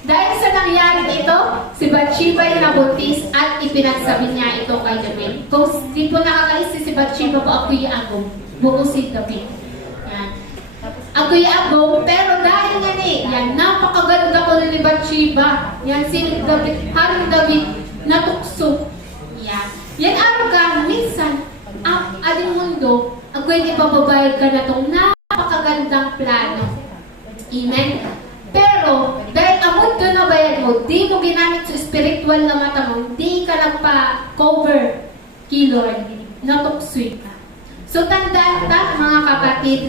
Dahil sa nangyari ito, si Bathsheba ay nabuntis at ipinagsabi niya ito kay David. Kung di po nakakaisi si Bathsheba po, ako'y agong. Buko si David. Yan. Ako'y agong, pero dahil nga yan, napakaganda ko ni Bathsheba. Yan, si David, Haring David, natukso. Yan. Yan araw ka, minsan, ang aling mundo, ako'y ipababayad ka na itong napakagandang plano. Amen? Pero, dahil amod ka na bayad mo, di mo ginamit sa spiritual na mata mo, di ka nagpa-cover kay Lord, natuksoy ka. So, tandaan ta, mga kapatid,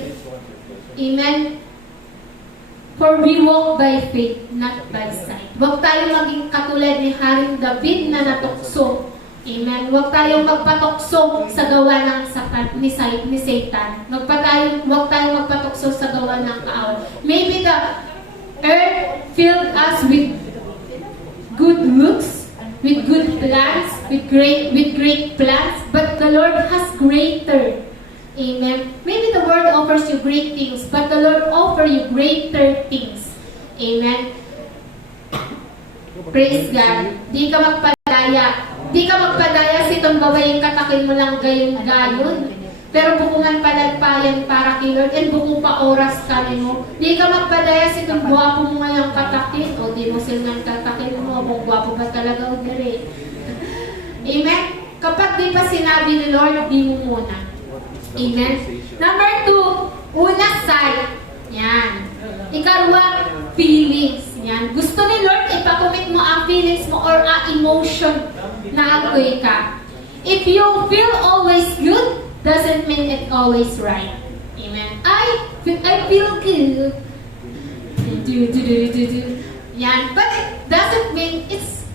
amen? For we walk by faith, not by sight. Huwag tayong maging katulad ni Haring David na natukso. Amen? Huwag tayong magpatukso sa gawa ng ni Satan. Huwag tayong magpatukso sa gawa ng kaaway. Maybe the earth filled us with good looks, with good plans, with great plans, but the Lord has greater. Amen. Maybe the world offers you great things, but the Lord offers you greater things. Amen. Praise God. Di ka magpadaya. Di ka magpadaya sa itong babaeng katakin mo lang gayon-gayon. Pero bukungan palagpayan para kay Lord and buko pa oras kami mo. Di ka magpadaya sa itong guwapo mo ngayong katakin. O di mo silang katakin mo. Kung guwapo ba talaga o dire. Amen? Kapag di pa sinabi ni Lord, di mo muna. Amen? Number 2, una sight. Yan. Ikarwa, feelings. Yan. Gusto ni Lord, ipakomit mo ang feelings mo or ang emotion na ako'y ka. If you feel always good, doesn't mean it's always right. Amen. I feel good. Yan. But it doesn't mean it's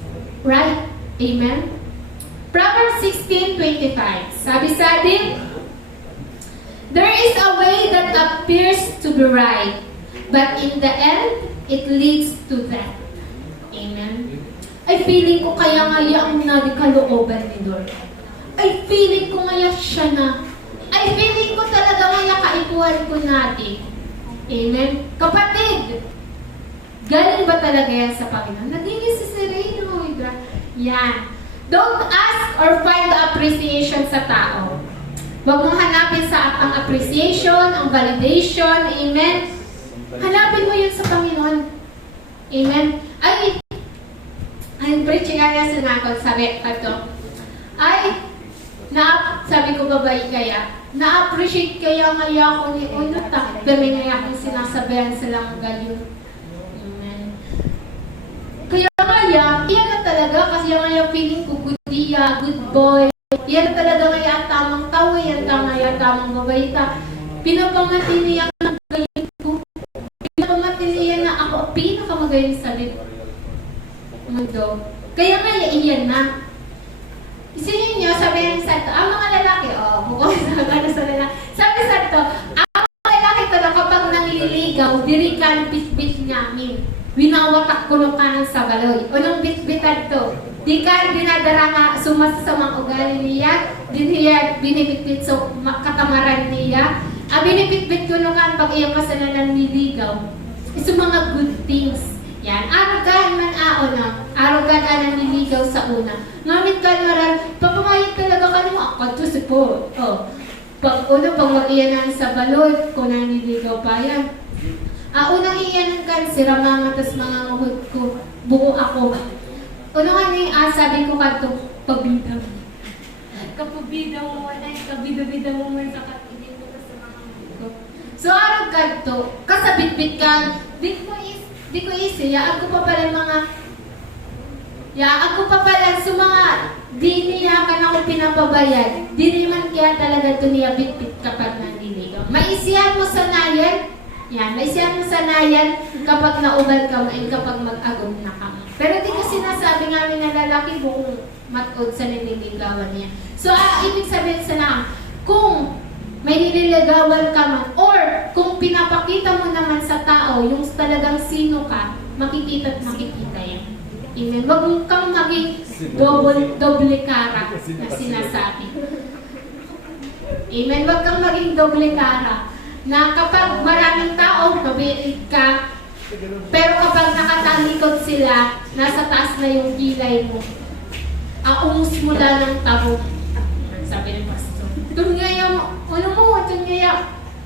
right. Amen. Proverbs 16:25. Sabi sa atin, There is a way that appears to be right, but in the end, it leads to death. Amen. Ay, feeling ko kaya nga yung nagkalooban ni Lord. Ay, feeling ko nga siya na. Ay, feeling ko talaga nga kaipuhan ko natin. Amen. Kapatid, galing ba talaga yan sa Panginoon? Naging si Sereno. Yan. Don't ask or find appreciation sa tao. Huwag mong hanapin sa ang appreciation, ang validation. Amen. Hanapin mo yun sa Panginoon. Amen. Ay, preaching nga sa nakon, sabi ito. Ay, sabi ko babae kaya, na-appreciate kaya ngaya ako ni Unata. Dami ngaya akong sinasabihan silang gayon. Amen. Kaya ngaya, iyan na talaga kasi ngaya feeling ko good dia, good boy. Yan talaga ngayon tamang tao, yan tamang babae ta. Pinapangati niya ang galing ko. Pinapangati niya na ako ang pinakamagaling sa mundo. Kaya nga iyan na. Isinin niyo, sabi ng Santo, ang mga lalaki, bukod sa lalaki. Sabi Santo, ang mga lalaki talaga kapag nangliligaw, diri ka bitbit namin. Winawatak ko ng kanan sa baloy. O nung bitbitan to, di ka dinadara nga sumasa sa mga ugali niya, di niya binibitbit sa katamaran niya. Binibitbit ko nung kan pag iyang kasalanan niligaw. Ito mga good things. Yan. Arogan man na. Arogan ang niligaw sa una. Ngamit ka naman, papamayag talaga ka naman. Ako to si po. Pag mag-iyanan sa baloy, kung nililigaw pa yan. Unang iyanan kan, siramangatas mga mahod ko. Buo ako. Ano nga sabi ko kanto, pabida mo. Kapabida mo, kabida-bida mo man sa katigin ko sa mga ko. So, araw kanto, kasabit-bit ka, di ko isi, ako pa pala sa mga, di niya ka na ako pinapabayad, di naman kaya talaga ito niya bit-bit kapag naniligaw. Maisiyan mo sa nayan, maisiyan mo sa nayan kapag naubad ka, kapag mag-agong na ka. Pero di ko sinasabi namin na lalaki buong matod sa nililigawan niya. So, ibig sabihin sa kung may nililigawan ka man, or kung pinapakita mo naman sa tao yung talagang sino ka, makikita at makikita yan. Amen. Huwag kang maging doble kara na sinasabi. Amen. Huwag kang maging doble kara na kapag maraming tao, mabilit ka, pero kapag nakatalikod sila, nasa taas na yung kilay mo, aungus mo lang ng tabo. Sabi ng pastor. Tunyaya mo,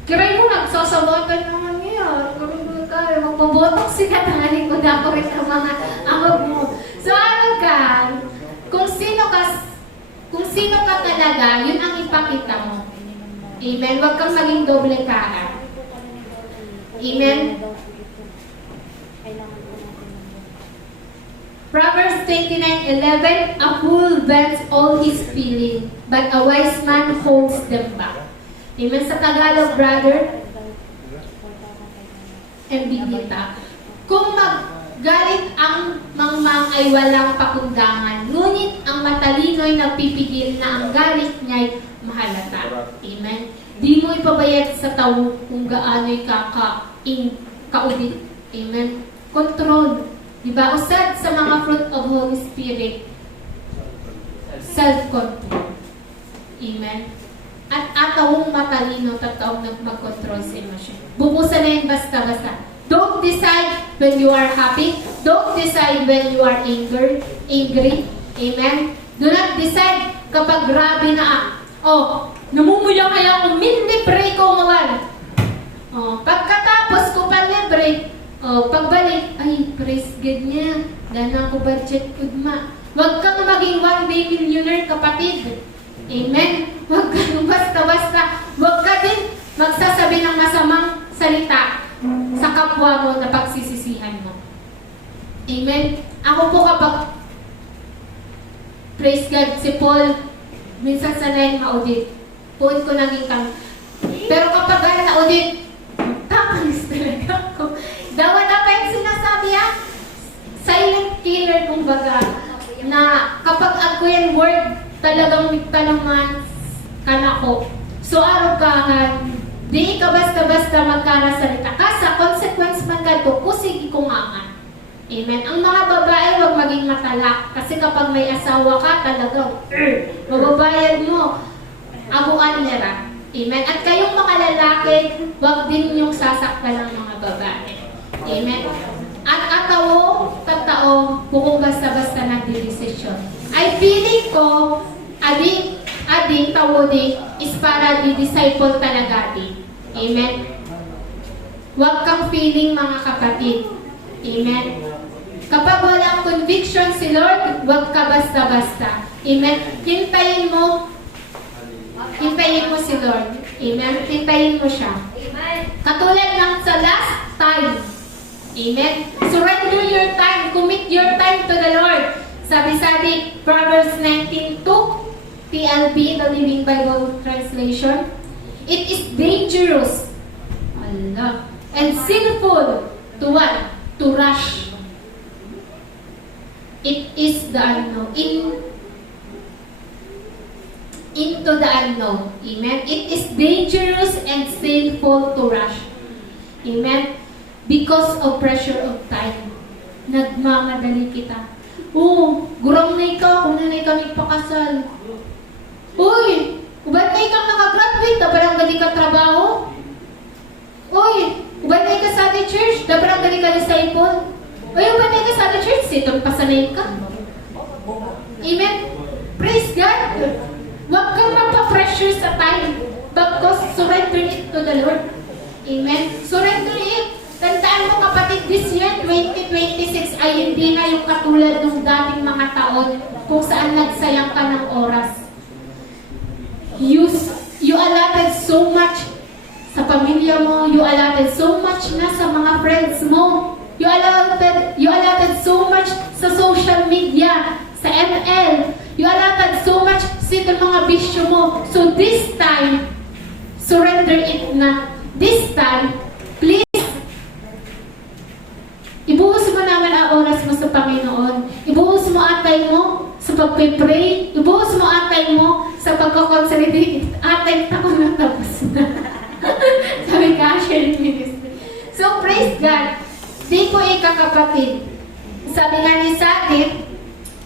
kiray mo, nagsasabotan naman niya. Magpabotok sila, tanganin ko na ako rin ang mga amag mo. So kung sino ka talaga, yun ang ipakita mo. Amen. Huwag kang maging doble kara. Amen. Proverbs 29:11, a fool vents all his feeling, but a wise man holds them back. Amen. Sa Tagalog, brother, Bibita. Kung magalit ang mangmang ay walang pakundangan, ngunit ang matalino'y nagpipigil na ang galit niya'y mahalata. Amen. Di mo ipabayad sa tao kung gaano'y kaudit. Amen. Control. Diba? Usad sa mga fruit of Holy Spirit, self-control. Amen. At atawong matalino, tataong mag-control sa emosyon. Bukusan na yun basta-basta. Don't decide when you are happy. Don't decide when you are angry. Amen. Do not decide kapag grabe na namumuya kaya ako, libre ko mawala. Pagkatapos ko libre, pagbalik, ay, praise God niya. Dana ko budget kudma. Huwag kang maging one day millionaire, kapatid. Amen. Huwag kang basta-basta. Huwag ka din magsasabi ng masamang salita sa kapwa mo na pagsisisihan mo. Amen. Ako po kapag, praise God, si Paul, minsan sanay ma-audit. Puun ko naging kang. Pero kapag na-audit, tapalis talaga ako. Dawa na pa yung sinasabi silent killer kumbaga, na kapag ako yung word, talagang tanungan ka na ko. So, araw-kahan, Di ka basta-basta magkarasalita ka sa consequence man kadto kusig ikungangan. Amen. Ang mga babae huwag maging matalak kasi kapag may asawa ka talagang mababayad mo. Abuan nila. Amen. At kayong mga lalaki, huwag din yung sasaktan ng mga babae. Amen. At tatao, kung basta-basta nagdidesisyon. Ay feeling ko, ading tawodi is para di-disciple talaga din. Amen. Huwag kang feeling mga kapatid. Amen. Kapag walang conviction si Lord, huwag ka basta-basta. Amen. Hintayin mo si Lord. Amen. Hintayin mo siya. Katulad ng sa last time. Amen. Surrender your time. Commit your time to the Lord. Sabi Proverbs 19:2, TLB, the Living Bible Translation. It is dangerous and sinful to what? To rush. It is the unknown. Into the unknown. Amen. It is dangerous and sinful to rush. Amen. Because of pressure of time. Nagmamadali kita. Gurang na ikaw kung na ikaw nagpakasal. Uy, ubat na ikaw nakagraduate, dapat gali ka trabaho. Uy, ubat na ikaw sa ating church, dapat gali ka disciple. Uy, ubat na ikaw sa ating church, sitong pasanay ka. Amen. Praise God. Huwag kang magpa-pressure sa time. Bagkos, surrender it to the Lord. Amen. Surrender it. Tandaan mo kapatid, this year, 2026 ay hindi na yung katulad ng dating mga taon kung saan nagsayang ka ng oras. You allotted so much sa pamilya mo, you allotted so much na sa mga friends mo, you allotted so much sa social media, sa ML, you allotted so much sa mga bisyo mo. So this time, surrender it na. This time, please, ibuhos mo naman ang oras mo sa Panginoon. Ibuhos mo atay mo sa pagpipray. Ibuhos mo atay mo sa pagkakonsolidate. Atay ako na tapos na. Sabi ka, sharing ministry. So, praise God. Di ko ikakapatid. Sabi nga ni Sadit,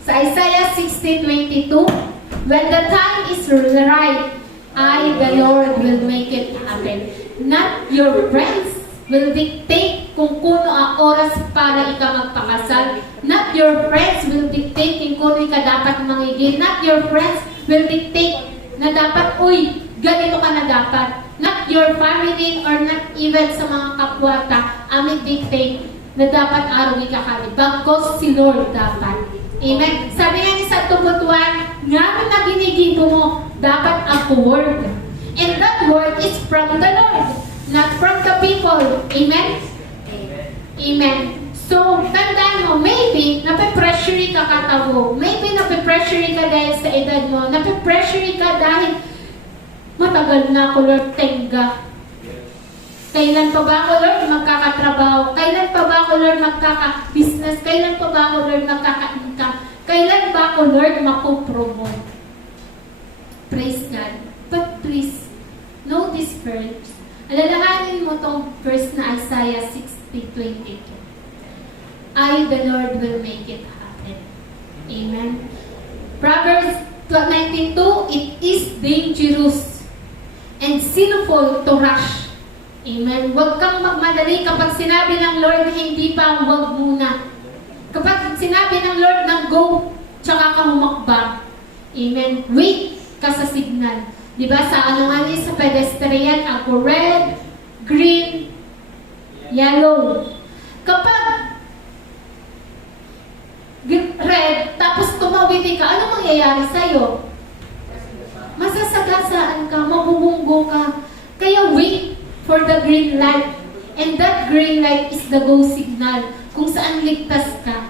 sa Isaiah 16:22, when the time is right, I, the Lord, will make it happen. Not your friends will dictate kung kuno ang oras para ika magpakasal. Not your friends will dictate kung kuno ika dapat mangigil. Not your friends will dictate na dapat, ganito ka na dapat. Not your family or not even sa mga kapwata amit dictate na dapat araw ika kami. Bagkos si Lord dapat. Amen. Sabi nga ni sa tubutuan, nga na ginigibo mo, dapat ang word. And that word is from the Lord, not from the people. Amen? Amen. So, tandaan mo, maybe, nape-pressure ka katawo. Maybe, nape-pressure ka dahil sa edad mo. Nape-pressure ka dahil matagal na ako, Lord, tengga. Kailan pa ba ako, Lord, magkakatrabaho? Kailan pa ba ako, Lord, magkaka-business? Kailan pa ba ako, Lord, magkaka-income? Kailan ba ako, Lord, makupromote? Praise God. But please, know this verse. Alalahanin mo tong verse na Isaiah 60:22. I, the Lord, will make it happen. Amen. Proverbs 19:2, it is dangerous and sinful to rush. Amen. Huwag kang magmadali kapag sinabi ng Lord, hindi pa, huwag muna. Kapag sinabi ng Lord ng go, tsaka ka humakbang. Amen. Wait ka sa signal. Diba sa sa pedestrian, ako red, green, yellow. Kapag red, tapos tumawid ka, ano mangyayari sa'yo? Masasagasaan ka, mabubunggo ka. Kaya wait for the green light. And that green light is the go signal kung saan ligtas ka.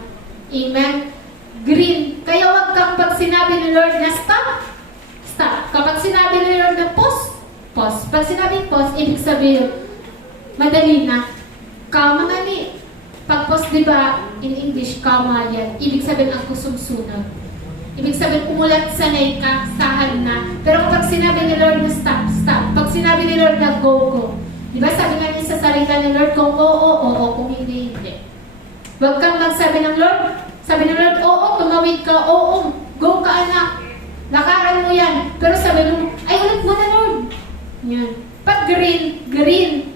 Amen? Green. Kaya wag kang pag sinabi ni Lord na stop, stop. Kapag sinabi ni Lord na pause, pause. Pag sinabi pause, ibig sabihin, madali na. Kama nga ni. Pag pause, di ba, in English, kama yan. Ibig sabihin, ang kusumsunod. Ibig sabihin, umulat sanay ka, sahan na. Pero kapag sinabi ni Lord na stop, stop. Pag sinabi ni Lord na go, go. Di ba sabi nga niya sa salita ni Lord, kung oo, oo, kung hindi, hindi. Huwag kang magsabi ng Lord, sabi ng Lord, oo, tumawid ka, oo, go ka anak. Lakaran mo yan. Pero sabi mo, ay ulit mo na Lord. Yan. Pag green, green.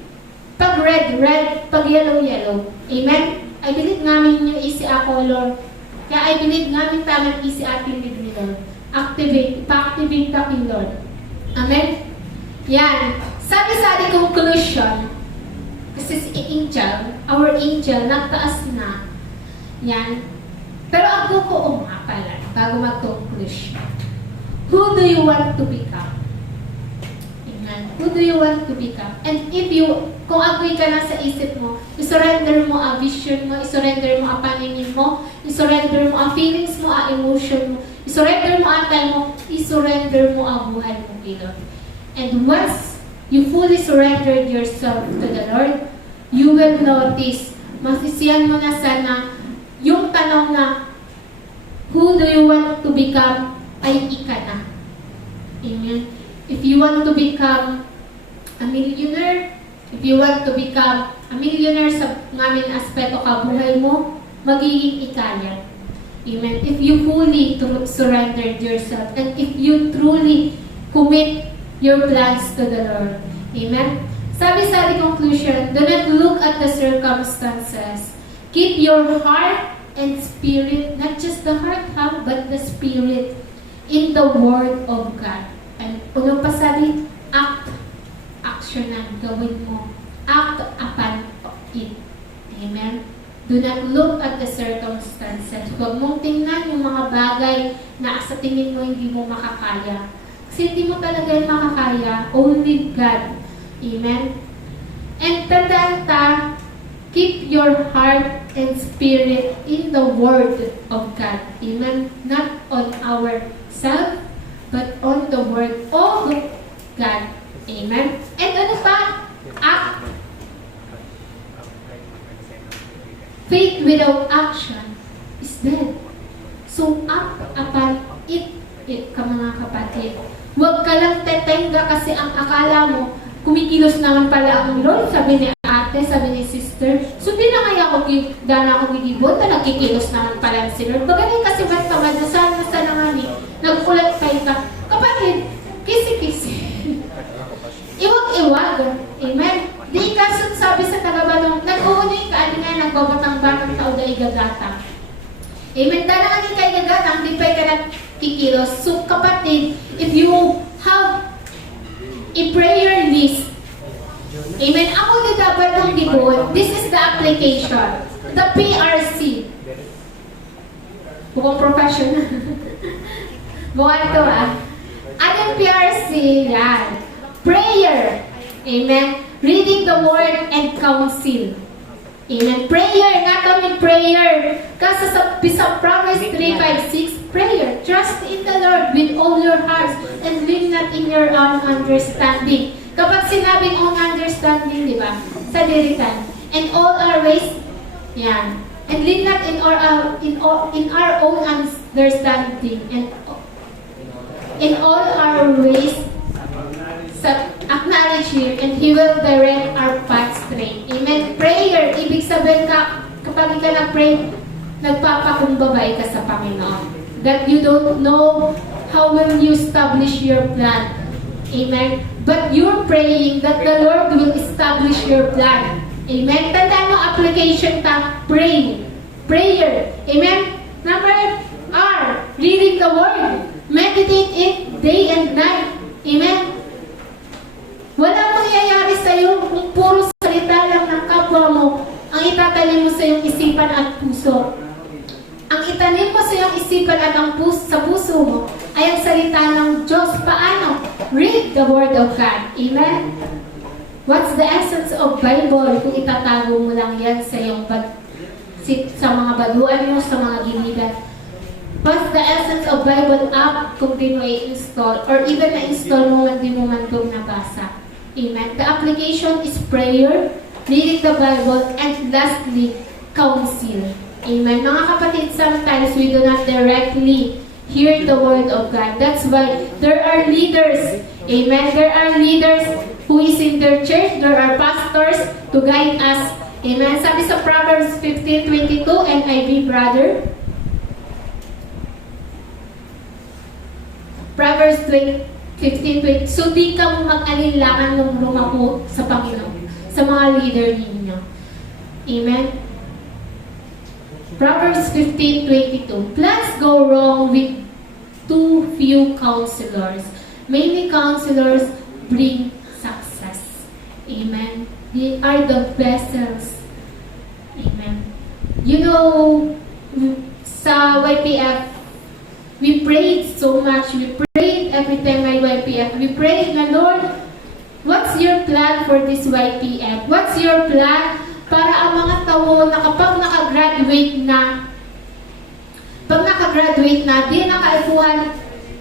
Pag red, red. Pag yellow, yellow. Amen? I believe namin yung isi ako, Lord. Kaya I believe namin tamang isi ating lead ni Lord. Activate, pa-activate ka kay Lord. Amen? Yan. Sabi sa ating conclusion, kasi si angel, our angel, nagtaas na. Yan. Pero ang buko nga pala, bago mag-conclusion. Who do you want to become? Amen. Who do you want to become? And if you, kung ako'y ka na sa isip mo, isurrender mo ang vision mo, isurrender mo ang paningin mo, isurrender mo ang feelings mo, ang emotion mo, isurrender mo ang time mo, isurrender mo ang buhay mo kay Lord. And once you fully surrendered yourself to the Lord, you will notice, masisiyan mo na sana, yung tanong na, who do you want to become, ay ika na. Amen. If you want to become a millionaire, if you want to become a millionaire sa ngamin aspeto ka buhay mo, magiging ika yan. Amen. If you fully surrendered yourself, and if you truly commit your plans to the Lord. Amen. Sabi sa ating conclusion, do not look at the circumstances. Keep your heart and spirit, not just the heart, but the spirit, in the Word of God. And ano pa sabi? Act, actionan, gawin mo. Act upon it. Amen? Do not look at the circumstances. Huwag mong tingnan yung mga bagay na sa tingin mo hindi mo makakaya. Kasi hindi mo talaga yung makakaya. Only God. Amen? And tandaan ta, keep your heart and spirit in the Word of God. Amen? Not on ourselves, but on the Word of God. Amen? And ano pa? Act. Faith without action is dead. So, act upon it ka mga kapatid. Huwag ka lang tetenga kasi ang akala mo, kumikilos naman pala ang Lord, sabi ni ate, sabi ni sister. So, di na kaya ako, dana ako gigibot, na nagkikilos naman pala si Lord. Bagay kasi ba't tamad na sana nga ni, nagkulat kayo ka. Kapatid, kisi-kisi. Iwag-iwag. Amen? Di kasot sabi sa tagabanong, nag-uunay ka, ali nga, nagbabatang-batang tao na igagatang. Amen? Dana nga ni ka igagatang, di pa ka nagkikilos. So, kapatid, if you have a prayer list, amen, ako di dapat ng gibon, this is the application, the PRC. Bukong professional. Bukan ito Anong PRC? Yan. Prayer. Amen. Reading the Word and counsel. Amen. Prayer. Not only prayer. Kasi sa Proverbs 3:5-6, prayer. Trust in the Lord with all your heart and lean not in your own understanding. Kapag sinabing own understanding, di ba? Sa diritan. And all our ways, yan. And lean not in our own understanding. And in all our ways, acknowledge Him, and He will direct our path straight. Amen. Prayer, ibig sabihin ka, kapag ka nag-pray, nagpapakumbabay ka sa Panginoon. That you don't know how will you establish your plan. Amen. But you're praying that the Lord will establish your plan. Amen. Tandaan mo, application ta, pray. Prayer. Amen. Number R, reading the Word. Meditate it day and night. Amen. Wala mangyayari sa iyo kung puro salita lang ng kapwa mo ang itatanim mo sa iyong isipan at puso. Ang itanim mo sa iyong isipan at sa puso mo ay ang salita ng Diyos. Paano? Read the Word of God. Amen? What's the essence of Bible kung itatago mo lang yan sa iyong sa mga baguan mo, sa mga giliran? What's the essence of Bible app kung di mo i-install? Or even na-install mo man di mo man kung nabasa? Amen. The application is prayer, reading the Bible, and lastly, counsel. Amen. Mga kapatid, sometimes we do not directly hear the Word of God. That's why there are leaders Amen. There are leaders who is in their church. There are pastors to guide us. Amen. Sabi sa Proverbs 15:22, NIV brother. Proverbs 15:20. So di ka mag-alinlangan ng rumako sa Panginoon, sa mga leader ninyo. Amen. Proverbs 15:22. Plans go wrong with too few counselors. Many counselors bring success. Amen. They are the vessels. Amen. You know, sa YPF, we prayed so much. We prayed every time may YPF. We prayed na, Lord, what's your plan for this YPF? What's your plan para ang mga tao na kapag nakagraduate na, di nakaipuan,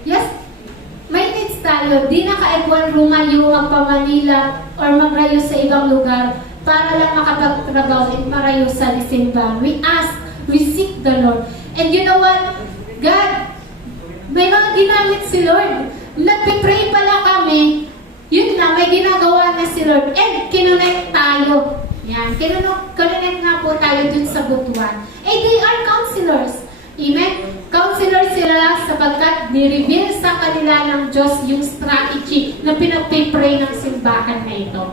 yes, may needs tayo, di nakaipuan rumayo, magpa-Manila, or magrayo sa ibang lugar para lang makapagtrabaho at marayo sa simbahan. We ask, we seek the Lord. And you know what? God, may mga ginamit si Lord. Nagpipray pala kami, yun na, may ginagawa na si Lord. And kinonect tayo. Yan, kinonect na po tayo dun sa butuan. They are counselors. Amen? Counselors sila sapagkat ni-reveal sa kanila ng Diyos yung strategy na pinagpipray ng simbahan na ito.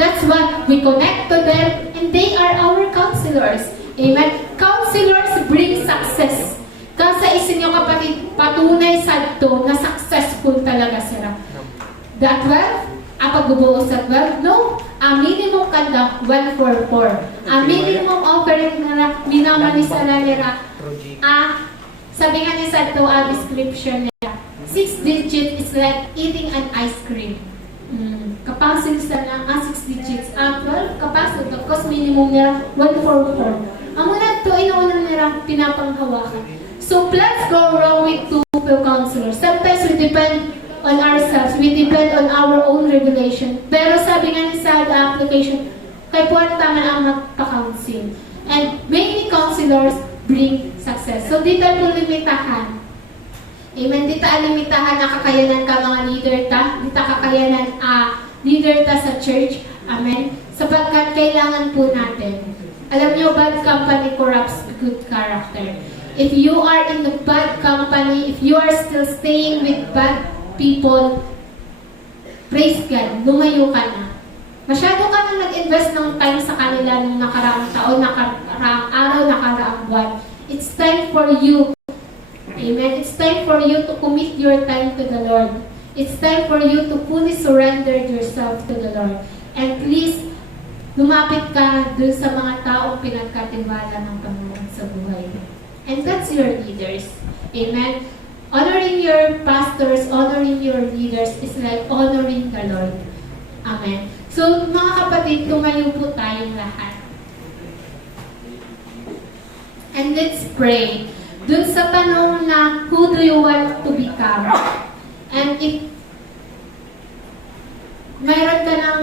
That's why we connect to them and they are our counselors. Amen? Counselors bring success. Kasa isin yung kapatid, patunay sa ito na successful talaga sila. That 12, ang pagbubuo sa 12, no. Ang minimum kanda, 144. Ang minimum offering na minamanisala nila, sabi nga niya sa ito, description niya, 6 digits is like eating an ice cream. Kapasig sa lang, 6 digits, 12, kapasig, tapos minimum nila, 144. Ang muna ito, inuunang nila, pinapanghawakan. So, plans go wrong with two counselors. Sometimes we depend on ourselves. We depend on our own revelation. Pero sabi nga niya sa application, kay Puan tama ang magpa-counsel. And many counselors bring success. So, di tayo limitahan. Amen. Di tayo limitahan na kakayanan ka mga leader ta. Di tayo kakayanan leader ta sa church. Amen. Sapagkat kailangan po natin. Alam niyo, bad company corrupts good character. If you are in the bad company, if you are still staying with bad people, praise God, lumayo ka na. Masyado ka na nag-invest ng time sa kanila nung nakaraang taon, nakaraang araw, nakaraang buwan. It's time for you. Amen. It's time for you to commit your time to the Lord. It's time for you to fully surrender yourself to the Lord. And please, lumapit ka dun sa mga taong pinagkatiwala ng Panginoon sa buhay. And that's your leaders. Amen. Honoring your pastors, honoring your leaders is like honoring the Lord. Amen. So, mga kapatid, tumayo po tayong lahat. And let's pray. Dun sa tanong na, who do you want to become? And if mayroon ka ng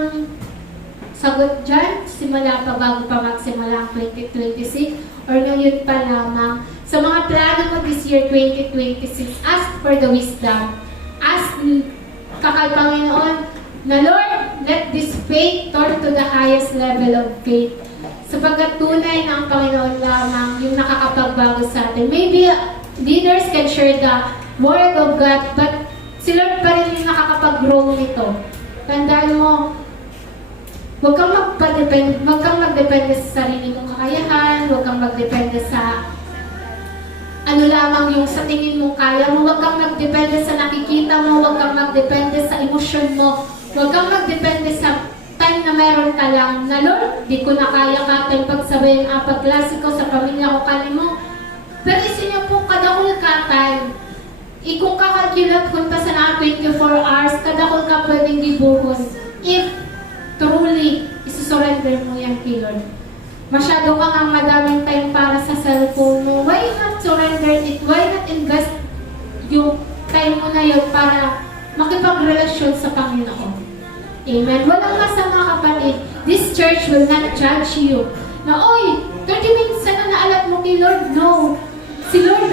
sagot dyan, simula pa bago pa magsimula ang 2026, or ngayon pa lamang, sa mga plano mo this year, 2026, ask for the wisdom. Ask kay Panginoon na, Lord, let this faith turn to the highest level of faith. Sapagkat tunay na ang Panginoon lamang yung nakakapagbago sa atin. Maybe leaders can share the word of God, but si Lord pa rin yung nakakapag-grow nito. Tandaan mo, huwag kang magdepende sa sarili mong kakayahan, huwag kang magdepende sa ano lamang yung sa tingin mo kaya mo, huwag kang magdepende sa nakikita mo, huwag kang magdepende sa emosyon mo, huwag kang magdepende sa time na meron ka lang na, Lord, di ko na kaya katay pagsabihin klase ko sa pamilya ko kani mo. Pero isin niyo po kadakol katay. Kung kakalkulat kung ta sa na 24 hours, kadakol ka pwedeng gibuhos. If truly, isusurrender mo yan kay Lord. Masyado ka nga madaming time para sa cellphone mo. Why not surrender it? Why not invest yung time mo na yun para makipagrelasyon sa Panginoon? Amen. Walang masama kapatid. This church will not judge you. Na, oy, 30 minutes na naalat mo kay Lord. No. Si Lord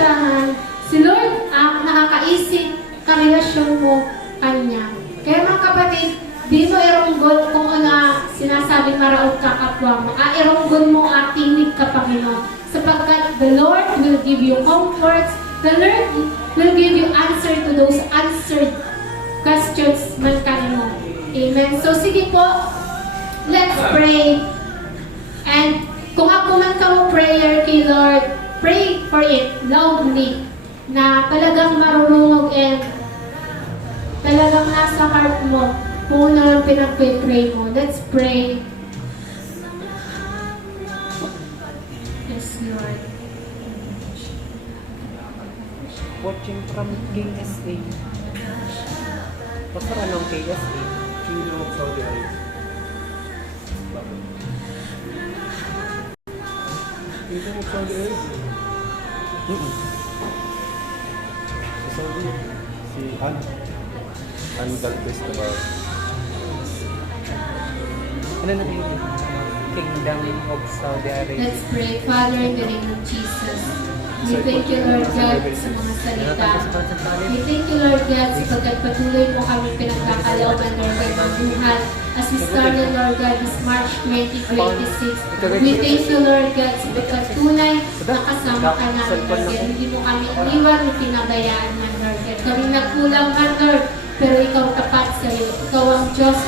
ang nakakaisip karelasyon mo Kanya. Kaya kapatid, di mo irunggon kung ano sinasabing maraot ka kapwa mo. Irunggon mo at tinig ka, Panginoon. Sapagkat the Lord will give you comforts, the Lord will give you answer to those answered questions man kanimo. Amen. So sige po, let's pray. And kung ako man ka prayer kay Lord, pray for it loudly na talagang marunong and talagang nasa heart mo kung ano ang pinag-pray mo. Let's pray. Yes, Lord. Watching from KSA. Pastor, anong KSA? Kingdom of Saudi Arabia. Kingdom of Saudi Arabia. Sa Saudi, si Ann Galvez na ba? Ano na yun? Kingdom of Saudi Arabia. Let's pray. Father, in the name of Jesus, we thank you, Lord God, sa mga salita. We thank you, Lord God, sapagkat patuloy mo kami pinagkakalooban, Lord God, ng buhay. As we started, Lord God, this March 2026, we thank you, Lord God, sapagkat tunay na kasama ka namin, Lord God. Hindi mo kami iniwan o pinabayaan man, Lord God. Kami nagkulang man, Lord, pero ikaw tapat sa iyo. Ikaw ang Diyos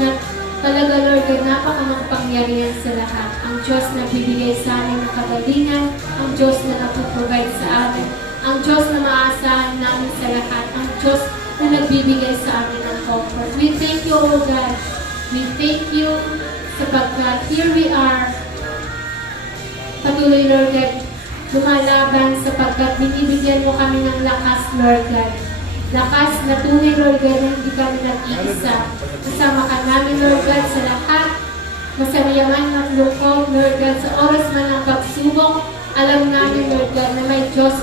na talaga, Lord God, napaka-makapangyarihan sa lahat. Ang Diyos na bibigay sa amin ng kagalingan, ang Diyos na nagpo-provide sa amin, ang Diyos na maasahan namin sa lahat, ang Diyos na nagbibigay sa amin ng comfort. We thank you, O God. We thank you sapagkat here we are. Patuloy, Lord God, lumalaban sapagkat binibigyan mo kami ng lakas, Lord God. Lakas na tunay, Lord God, na hindi kami nag-iisa. Kasama ka namin, Lord God, sa lahat. Masayaman ng lungkot, Lord God, sa oras man ng pagsubok. Alam namin, Lord God, na may Diyos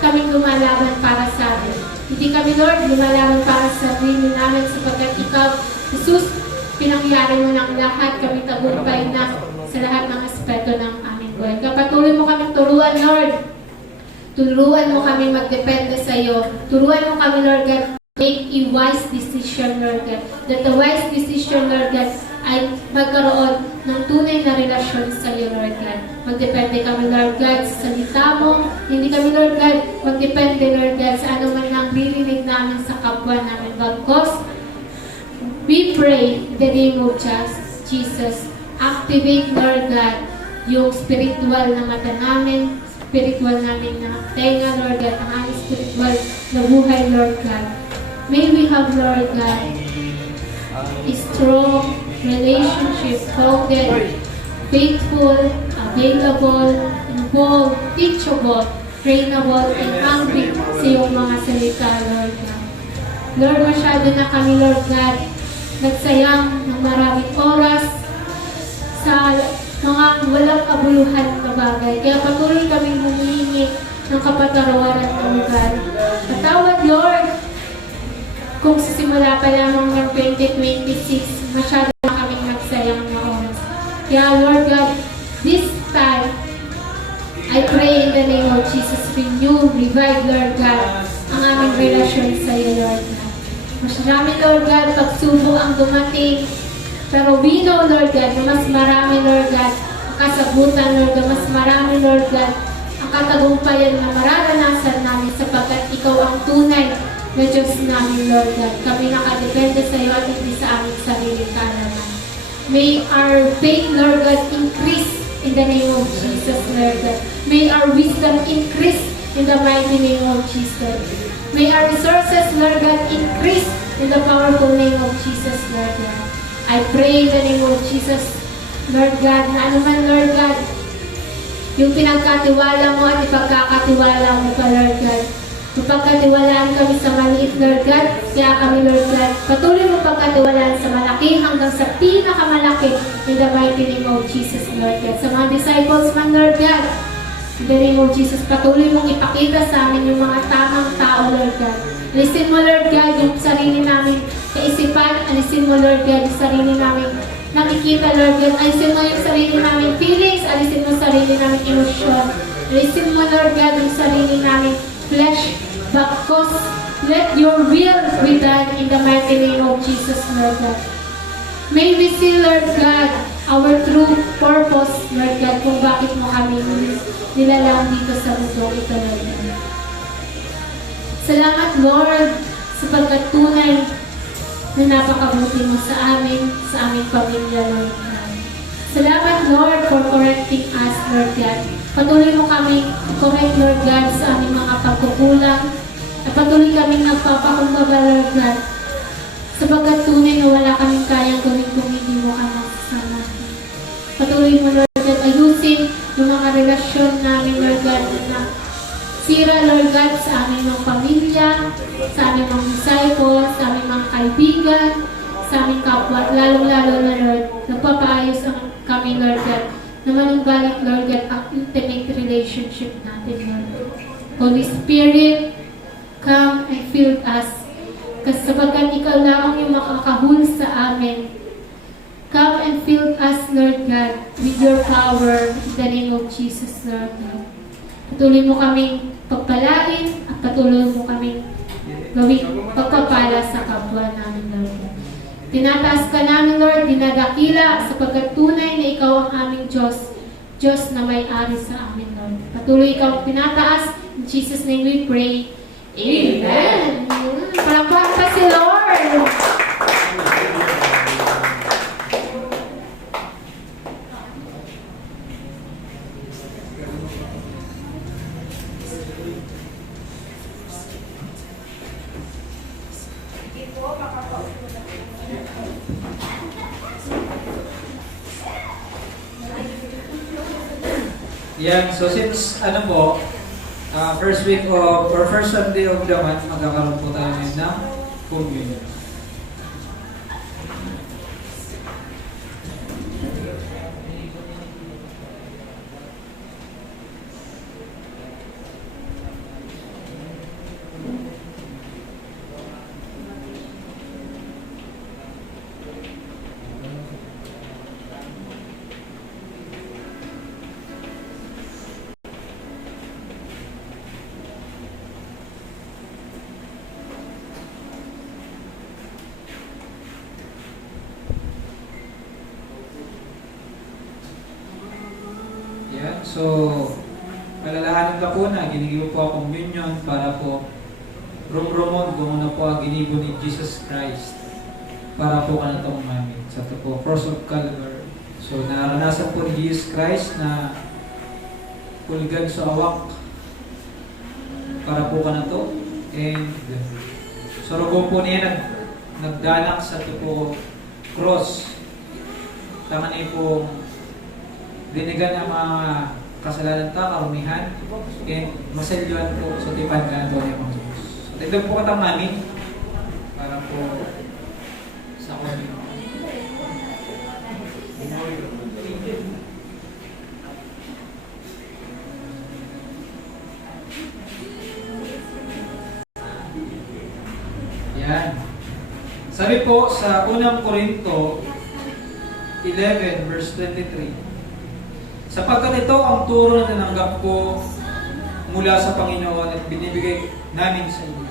kaming lumalaban para sa amin. Hindi kami, Lord, lumalaban para sa sarili namin sapagkat ikaw, Jesus, pinangyari mo ng lahat. Kami tagumpay na sa lahat ng aspeto ng aming buhay. Kapatuloy mo kami turuan, Lord. Turuan mo kami magdepende sa iyo. Turuan mo kami, Lord God, make a wise decision, Lord God. That the wise decision, Lord God, ay magkaroon ng tunay na relasyon sa iyo, Lord God. Magdepende kami, Lord God, sa salita mo. Hindi kami, Lord God, magdepende, Lord God, sa anuman ang ririnig namin sa kapwa namin. Bagkos, we pray in the name of Jesus. Activate, Lord God, yung spiritual na mata namin, spiritual namin na tenga, Lord God, ang aming spiritual na buhay, Lord God. May we have, Lord God, a strong relationship, founded, faithful, available, involved, teachable, trainable, and hungry sa iyong mga salita, Lord God. Lord, masyado na kami, Lord God, nagsayang ng maraming oras sa mga walang kabuluhan na bagay. Kaya patuloy kami humihingi ng kapatawaran ng lugar. Patawad, Lord, kung sa simula pa lamang ng 2026, masyado na kaming nagsayang na oras. Kaya, Lord God, this time, I pray in the name of Jesus, renew, revive, Lord God, ang aming relasyon sa iyo, Lord God. Mas marami, Lord God, pagsubok ang dumating. Pero we know, Lord God, na mas marami, Lord God, ang kasagutan, Lord God, mas marami, Lord God, ang katagumpayan na mararanasan namin sapagkat ikaw ang tunay na Diyos namin, Lord God. Kami nakadepende sa iyo at hindi sa aming sarili kaalaman. May our faith, Lord God, increase in the name of Jesus, Lord God. May our wisdom increase in the mighty name of Jesus. May our resources, Lord God, increase in the powerful name of Jesus, Lord God. I pray in the name of Jesus, Lord God, na anuman, Lord God, yung pinagkatiwala mo at ipagkakatiwala mo pa, Lord God. Mapagkatiwalaan kami sa maliit, Lord God, kaya kami, Lord God, patuloy mo pagkatiwalaan sa malaki hanggang sa pinakamalaki in the mighty name of Jesus, Lord God. Sa mga disciples man, Lord God, in the name of Jesus, patuloy mong ipakita sa amin yung mga tamang tao, Lord God. Alisin mo, Lord God, yung sarili namin kaisipan. Alisin mo, Lord God, yung sarili namin nakikita, Lord God. Alisin mo yung sarili namin feelings. Alisin mo yung sarili namin emosyon. Alisin mo, Lord God, yung sarili namin flesh. Bakos, Let your will be done in the mighty name of Jesus, Lord God. May we see, Lord God, our true purpose, Lord God, kung bakit mo kami nilalang dito sa mundo ito, Lord God. Salamat, Lord, sapagkat tunay na napakabuti mo sa aming pamilya, Lord God. Salamat, Lord, for correcting us, Lord God. Patuloy mo kami correct, Lord God, sa aming mga pagkukulang. At patuloy kaming nagpapakumbaga, Lord God, sapagkat tunay na wala kaming kayang gawin kung hindi mo ka nagsasama. Patuloy mo, Lord God, ayusin yung mga relasyon namin, Lord God, na sira, Lord God, sa aming mga pamilya, sa aming mga disciples, sa aming mga kaibigan, sa aming kapwa, at lalong-lalo na, Lord, nagpapaayos kami, Lord God, na manumbalik, Lord God, ang intimate relationship natin, Lord. Holy Spirit, come and fill us. Kasi sapagkat ikaw lamang yung makakahul sa amin. Come and fill us, Lord God, with your power in the name of Jesus, Lord God. Patuloy mo kaming pagpalain at patuloy mo kaming gawing pagpapala sa kapwa namin, Lord God. Tinataas ka namin, Lord, dinadakila sapagkat tunay na ikaw ang aming Diyos, Diyos na may-ari sa amin, Lord. Patuloy ikaw ang pinataas. In Jesus' name we pray. Amen. Palakpakan pa si Lord. Yan, so since ano po, first week of, or first Sunday of the month, magkakaroon po tayo ngayon ng communion. Yan, so malalahanin ka po na ginigibo po ang communion para po rum-rumon kung ano po ang ginibo ni Jesus Christ para po kanatong namin sa ito po, Cross of Calvary. So naranasan po ni Jesus Christ na pulgan sa awak para po kanato, and sa rugo po niya nagdanak sa ito po cross. Tama niyo po dinigan ang mga kasalanan ta, karumihan, and masalyuan po sa tipan ka ito niya mga Diyos. So, tignan po katang namin para po sa communion. Yan. Sabi po sa unang Korinto 11 verse 23, sapagkat ito ang turo na tinanggap ko mula sa Panginoon at binibigay namin sa inyo.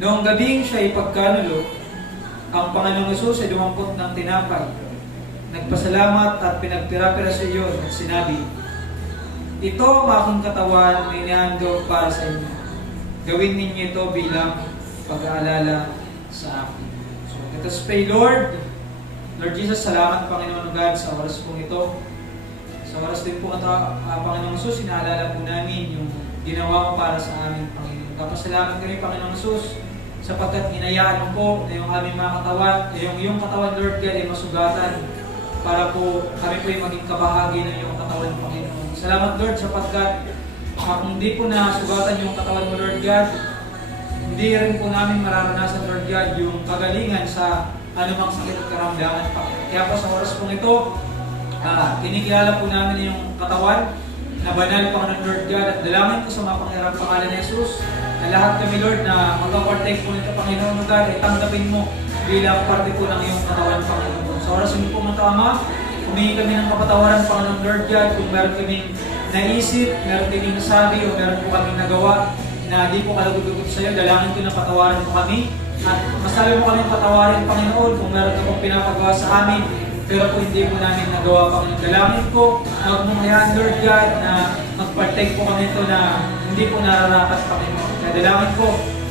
Noong gabing siya ipagkanulo, ang Panginoong Hesus ay dumampot ng tinapay, nagpasalamat at pinagpira-pira sa iyo at sinabi, ito ang aking katawan na inihandog para sa inyo. Gawin ninyo ito bilang pag-aalala sa akin. So, let us pray, Lord. Lord Jesus, salamat Panginoon God sa oras pong ito. Sa oras din po Panginoong Hesus, inaalala po namin yung ginawa mo para sa amin, Panginoon. Tapos salamat kami, Panginoong Hesus, sapagkat inayaan mo po na yung aming mga katawan, yung katawan, Lord God, ay masugatan para po kami po ay maging kabahagi ng iyong katawan, Panginoon. Salamat, Lord, sapagkat kung hindi po nasugatan yung katawan mo, Lord God, hindi rin po namin mararanasan, Lord God, yung kagalingan sa anumang sakit at karamdaman. Kaya po sa oras pong ito, kinikilala po namin yung katawan na banal, Panginoon Lord God, at dalangin ko sa mga pangyarang pangalan ni Jesus na lahat kami, Lord, na magka-partake po nito, Panginoon God, ay tanggapin mo bilang parte po ng iyong katawan, Panginoon. Sa oras mo po mga Ama, humingi kami ng kapatawaran, Panginoon Lord God, kung meron kaming naisip, meron kaming nasabi, o meron po kaming nagawa na di po kalagudugot sa iyo. Dalangin ko na patawarin mo kami. At masabi mo kami patawarin, Panginoon, kung meron ka pong pinapagawa sa amin, pero kung hindi mo namin nagawa, Panginoon. Dalangin ko, huwag mong hayaan, Lord God, na mag-partake po kami ito na hindi po nararapat, Panginoon. Kaya dalangin ko,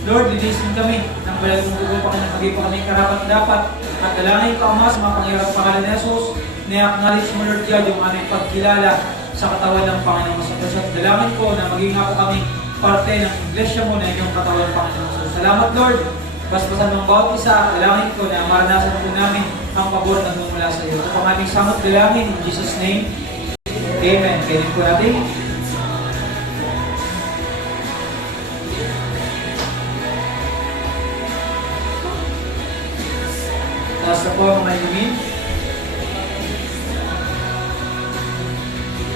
Lord, linisin kami ng bayad mong dugo, Panginoon, maging po kami karapat-dapat. At dalangin ko, Ama, sa mga pangyarap pangalan ni Jesus, na-acknowledge mo, Lord God, yung aming pagkilala sa katawan ng Panginoon sa Diyos. At dalangin ko na maging nga po kami parte ng iglesia mo na inyong katawan, Panginoon. So, salamat, Lord. Basbasan ng bawat isa, dalangin ko na maranasan po namin ang pabor na nagmumula sa iyo. Ito pang aming samot dalangin, in Jesus' name, Amen. Kainin po natin. Taas na po ang mga inumin.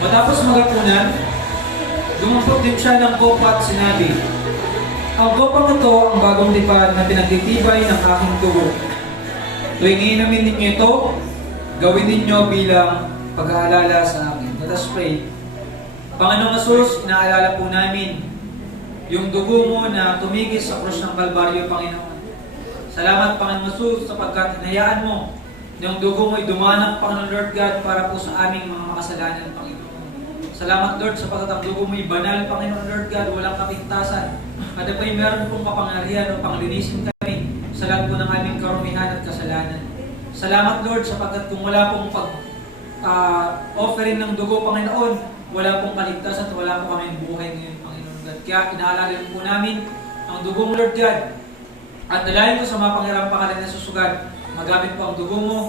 Matapos magapunan, dumampot din siya ng kopa at sinabi, ang kopang ito ang bagong tipan na pinagtitibay ng aking dugo. Tuwing inumin ninyo ito, gawin ninyo bilang pag-aalala sa akin. Let us pray. Panginoong Jesus, inaalala po namin yung dugo mo na tumigil sa krus ng Kalbaryo, Panginoon. Salamat, Panginoong Jesus, sapagkat hinayaan mo yung dugo mo'y dumanang, Panginoon Lord God, para po sa aming mga makasalanan, Panginoon. Salamat, Lord, sapagkat ang dugo mo'y banal, Panginoon Lord God, walang kapintasan. At apo'y meron pong kapangyarihan upang linisin kami sa lahat po ng aming karumihan at kasalanan. Salamat, Lord, sapagkat kung wala pong offering ng dugo, Panginoon, wala pong kaligtasan at wala po kaming buhay ngayon, Panginoon God. Kaya inaalala po namin ang dugo mo, Lord God. At dalayan ko sa mga pangyarang pangalan na susugad, magamit po ang dugo mo.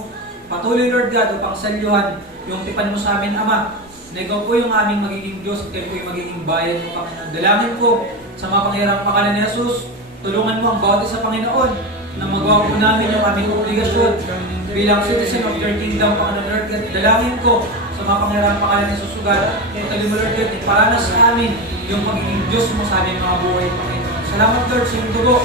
Patuloy, Lord God, upang salyuhan yung tipan mo sa amin, Ama, na ikaw po yung aming magiging Diyos at kayo po yung magiging bayan mo, Panginoon. Dalangin ko sa mga pangyarang pangalan ni Jesus, tulungan mo ang bawat isa, Panginoon, na magawa po namin yung aming obligasyon bilang citizen of your kingdom, Panginoon Lord God. Dalangin ko sa mga pangyarang pangalan ni Susugad, tuloy mo, Lord God, iparanas sa amin yung pagiging Diyos mo sa aming mga buhay, Panginoon. Salamat, Lord, sa iyong dugo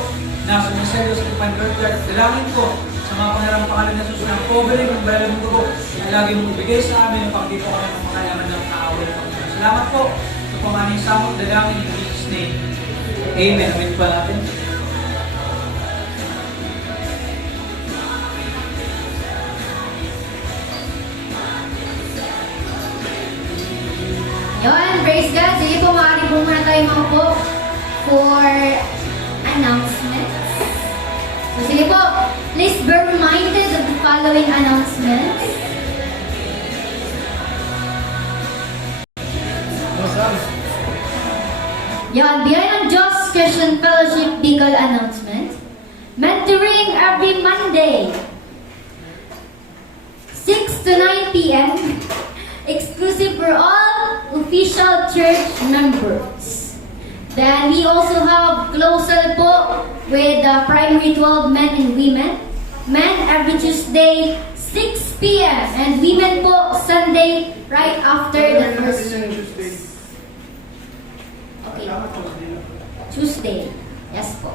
na sumiselyo sa tipan, Lord God. Dalangin ko sa mga pangyarang pangalan ni Jesus na covering ng bayan ng dugo na lagi mong ibigay sa amin upang di po kami makalaman ng kaaway, Panginoon. Salamat po sa pamaning samot, dalangin in Jesus' name. Amen. Amen pa natin. Yun, praise God. Sige po, maaari po muna tayo maupo for announcements. So sige po, please be reminded of the following announcements. Yan, behind ang Diyos Christian Fellowship Bicol announcement. Mentoring every Monday, 6 to 9 p.m. Exclusive for all official church members. Then we also have closer po with the primary 12 men and women. Men every Tuesday, 6 p.m. And women po Sunday right after the first service. Okay. Tuesday. Yes po.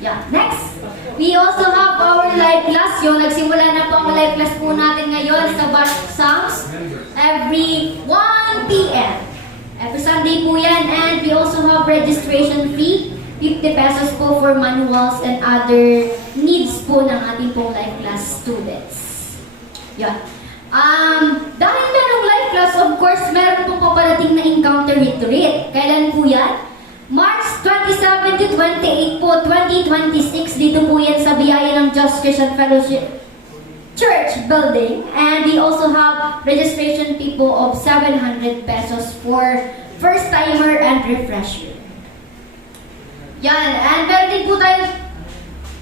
Yeah. Next, we also have our live class. Yung nagsimula na po ang live class po natin ngayon sa Bash Songs every 1 p.m. Every Sunday po yan. And we also have registration fee. 50 pesos po for manuals and other needs po ng ating pong live class students. Yan. Dahil merong live class, of course, meron pong paparating na encounter retreat. Kailan po yan? March 27 to 28 po, 2026. Dito po yan sa biyaya ng Diyos Christian Fellowship Church Building. And we also have registration fee po of 700 pesos for first-timer and refresher. Yan. And meron din po tayo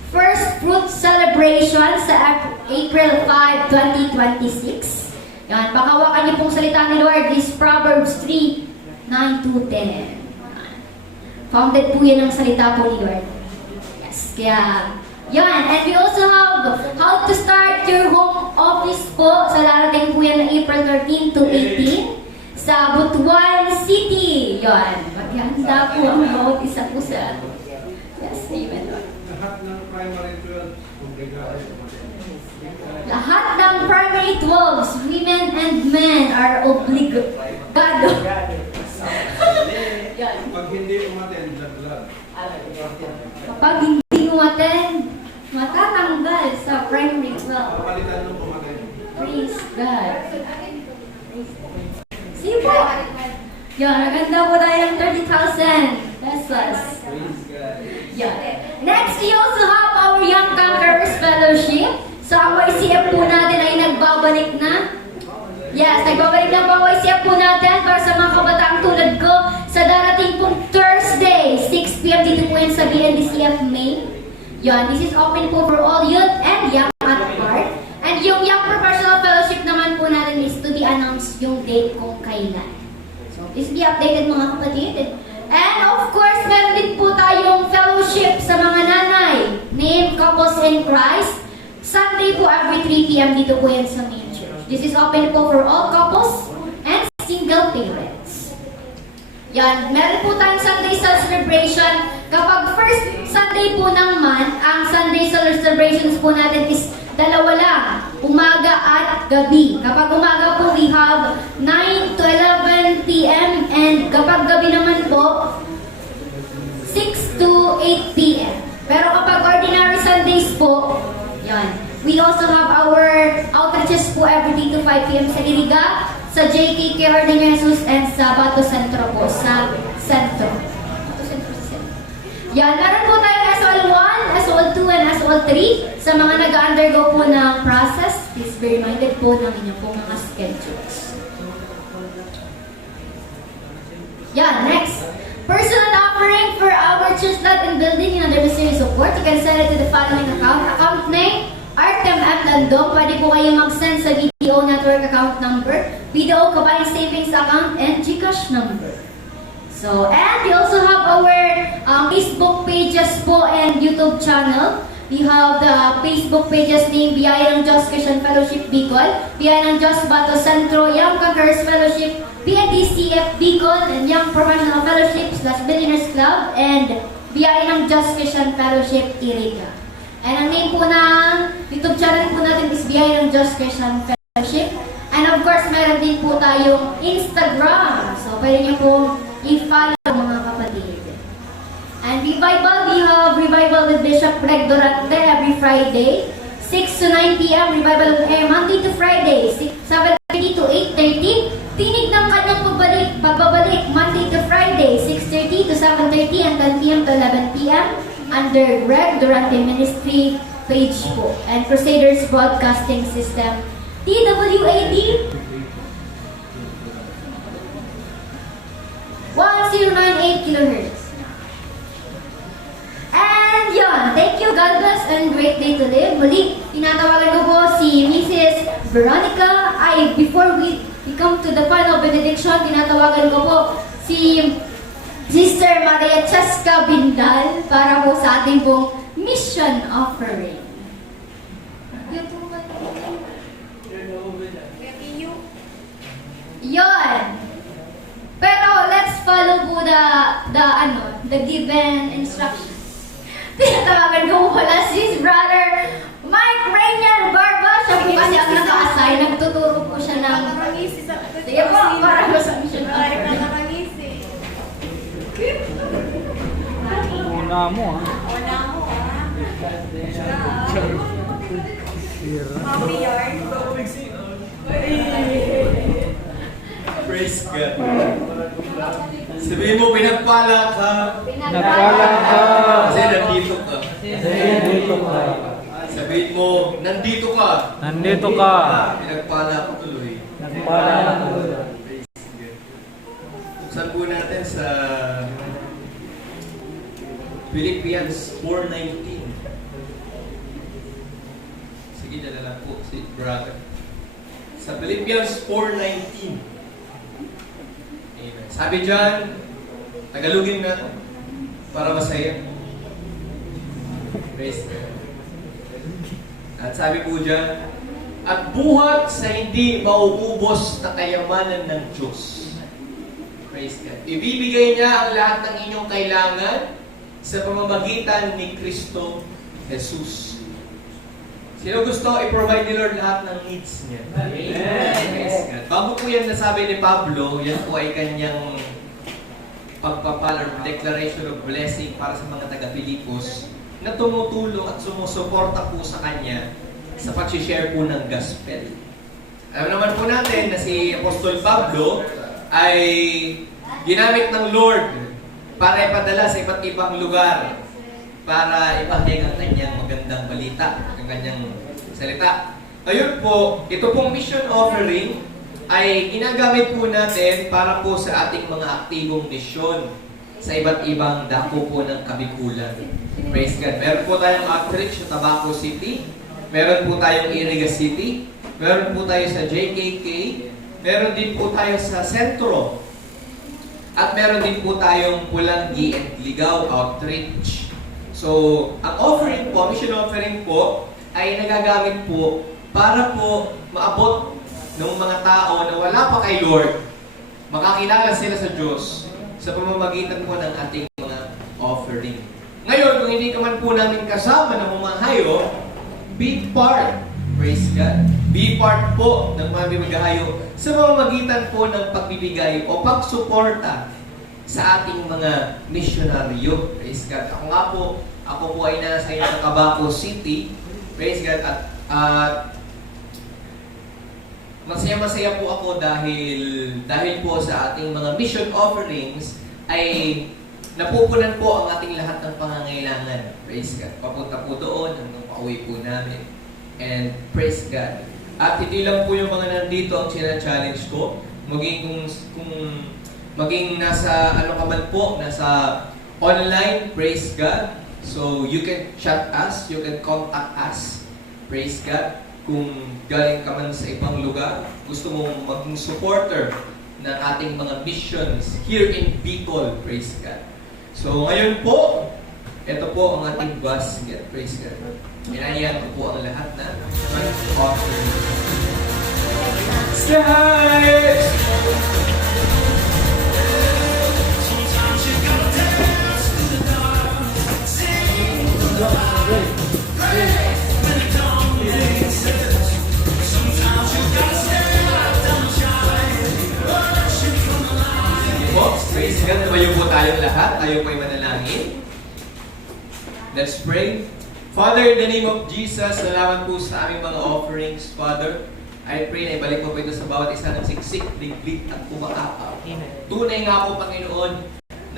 first fruit celebration sa April 5, 2026. Yan. Pakawakan niyo pong salita ni Lord is Proverbs 3, 9 to 10. Founded po yan ang salita po ni Lord. Yes, kaya, yan. And we also have how to start your home office po. Sa darating po yan na April 13 to 18 sa Butuan City. Yan. Maghanda po ang bawat isa po sa... Yes, amen. Lahat ng primary 12, obligado. Lahat ng primary 12s, women and men are obligado. Pag hindi umattend, laglag. Kapag hindi mo attend, matatanggal sa primary 12. Papalitan ng pumagay. Praise God. See po. Yan, naganda po tayo ng 30,000 pesos. Praise God. Yan. Next, we also have our Young Conquerors Fellowship. Sa YCF po natin ay nagbabalik na. Yes, nagbabalik na po ang YCF po natin para sa mga kabataang tulad ko sa darating pong Thursday, 6 p.m. dito po yan sa BNDCF Main. Yan, this is open po for all youth and young at heart. And yung Young Professional Fellowship naman po natin is to be announced yung date kung kailan. So, please be updated mga kapatid. And of course, meron din po tayong fellowship sa mga nanay named Couples in Christ. Sunday po every 3 p.m. dito po yan sa main church. This is open po for all couples and single parents. Yan, meron po tayong Sunday celebration. Kapag first Sunday po ng month, ang Sunday celebrations po natin is dalawa lang, umaga at gabi. Kapag umaga po, we have 9 to 11 p.m. and kapag gabi naman po, 6 to 8 p.m. Pero kapag ordinary Sundays po, yan. We also have our outreaches po every day to 5 p.m. sa Iriga, sa JKK Ordinary Jesus, and sa Bato Centro po, sa Centro. Bato Centro sa Centro. Yan, meron po tayong SOL 1, SOL 2, and SOL 3 sa mga nag-undergo po ng process. Please be reminded po ng inyong po mga schedules. Yan, next. Personal offering for our church lot and building and other necessary support. You can send it to the following account. Account name, Artem at Landong. Pwede po kayo mag-send sa BDO Network account number, BDO Kabayan Savings account, and GCash number. So, and we also have our Facebook pages po and YouTube channel. We have the Facebook pages named Biyaya ng Diyos Christian Fellowship Bicol, Biyaya ng Diyos Bato Centro, Young Conquerors Fellowship, BNDCF Bicol, and Young Professional Fellowship / Billionaires Club, and Biyaya ng Diyos Christian Fellowship Iriga. And ang name po ng YouTube channel po natin is Biyaya ng Diyos Christian Fellowship. And of course, meron din po tayong Instagram. So, pwede niyo po i-follow mga kapatid. And Revival, we have Revival with Bishop Greg Durante every Friday, 6 to 9 p.m. Revival Monday to Friday, 7:30 to 8:30. Tinig ng kanyang pagbabalik, Monday to Friday, 6:30 to 7:30 and 10 p.m. to 11 p.m. under Greg Durante Ministry page po. And Crusaders Broadcasting System, TWAD 1098 kHz. And yun, thank you, God bless, and great day to live. Muli, tinatawagan ko po si Mrs. Veronica. Before we come to the final benediction, tinatawagan ko po si Sister Maria Cheska Bindal para po sa ating pong mission offering. Yun! Pero let's follow po the given instructions. Tinatawagan ko po pala si brother Mike Rainier Barba. Siya po kasi ang naka-assign. Nagtuturo po siya ng... Sige po, para po sa mission offering. Una mo ha. Praise God. Sabihin mo, pinagpala ka. Nagpala ka. Kasi nandito ka. Nandito ka. Sabihin mo, nandito ka. Nandito ka. Pinagpala ko tuloy. Nagpala ka. Praise God. Buksan po natin sa Philippians 4:19. Sige, dala lang po si brother. Sa Philippians 4:19. Amen. Sabi dyan, Tagalogin natin para masaya. Praise God. At sabi po dyan, at buhat sa hindi mauubos na kayamanan ng Diyos. Praise God. Ibibigay niya ang lahat ng inyong kailangan sa pamamagitan ni Kristo Jesus. Sino gusto i-provide ni Lord lahat ng needs niya? Amen. Praise God. Bago po yan nasabi ni Pablo, yan po ay kanyang pagpapal or declaration of blessing para sa mga taga-Pilipos na tumutulong at sumusuporta po sa kanya sa pag-share po ng gospel. Alam naman po natin na si Apostol Pablo ay ginamit ng Lord para ipadala sa iba't ibang lugar para ipahayag ang kanyang magandang balita, ang kanyang salita. Ngayon po, ito pong mission offering ay ginagamit po natin para po sa ating mga aktibong misyon sa iba't ibang dako po ng Kabikulan. Praise God. Meron po tayong outreach sa Tabaco City, meron po tayong Iriga City, meron po tayo sa JKK, meron din po tayo sa Sentro, at meron din po tayong Pulangi and Ligao outreach. So, ang offering po, mission offering po, ay nagagamit po para po maabot ng mga tao na wala pa kay Lord, makakilala sila sa Diyos sa pamamagitan po ng ating mga offering. Ngayon, kung hindi ka man po namin kasama na mamahayo, be part, praise God, be part po ng mga bibighayo sa pamamagitan po ng pagbibigay o pagsuporta sa ating mga misyonaryo. Praise God. Ako po ay nasa sa Tabaco City. Praise God. At masaya-masaya po ako dahil po sa ating mga mission offerings ay napupunan po ang ating lahat ng pangangailangan. Praise God. Papunta po doon hanggang pauwi po namin. And praise God. At hindi lang po yung mga nandito ang challenge ko. Maging kung maging nasa ano ka man po, nasa online, praise God. So you can chat us, you can contact us. Praise God. Kung galing ka man sa ibang lugar, gusto mo maging supporter ng ating mga missions here in Bicol, praise God. So ngayon po, ito po ang ating basket, praise God. Inayan ko po ang lahat na mag-offer. Strides! Praise God, tumayo po tayong lahat. Tayo po ay manalangin. Let's pray. Father, in the name of Jesus, salamat po sa aming mga offerings, Father. I pray na ibalik po ito sa bawat isa ng siksik, liglig at kumakapaw. Tunay nga po, Panginoon,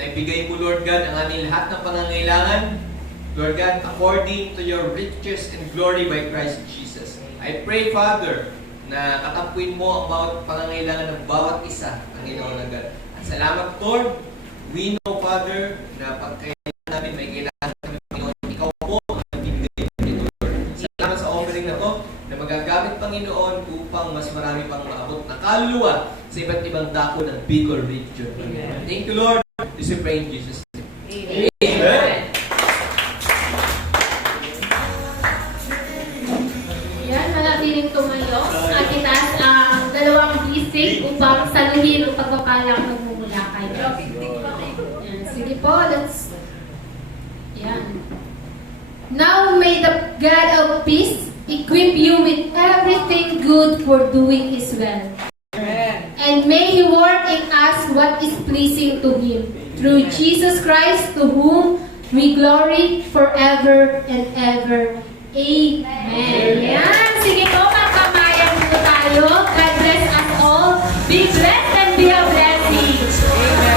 na ibigay mo, Lord God, ang aming lahat ng pangangailangan, Lord God, according to your riches and glory by Christ Jesus. I pray, Father, na katampuin mo ang bawat pangangailangan ng bawat isa, Panginoon na God. At salamat, Lord. We know, Father, na pagkailangan namin, may kailangan kami, Panginoon. Ikaw po ang nagbibigay nito, Lord. Salamat sa offering na to, na magagamit, Panginoon, upang mas marami pang maabot na kaluluwa sa iba't ibang dako ng Bicol region. Thank you, Lord. This we pray in Jesus' name. Amen. Yan, manatiling tumayo at itaas ang dalawang bisig upang saluhin ang pagpapalang magmumula kay Diyos. Yan, sige po, let's... Yan. Now may the God of peace equip you with everything good for doing His will. And may He work in us what is pleasing to Him. Through Jesus Christ, to whom we glory forever and ever. Amen. Yan. Sige po, magkamayan po tayo. God bless us all. Be blessed and be a blessing. Amen.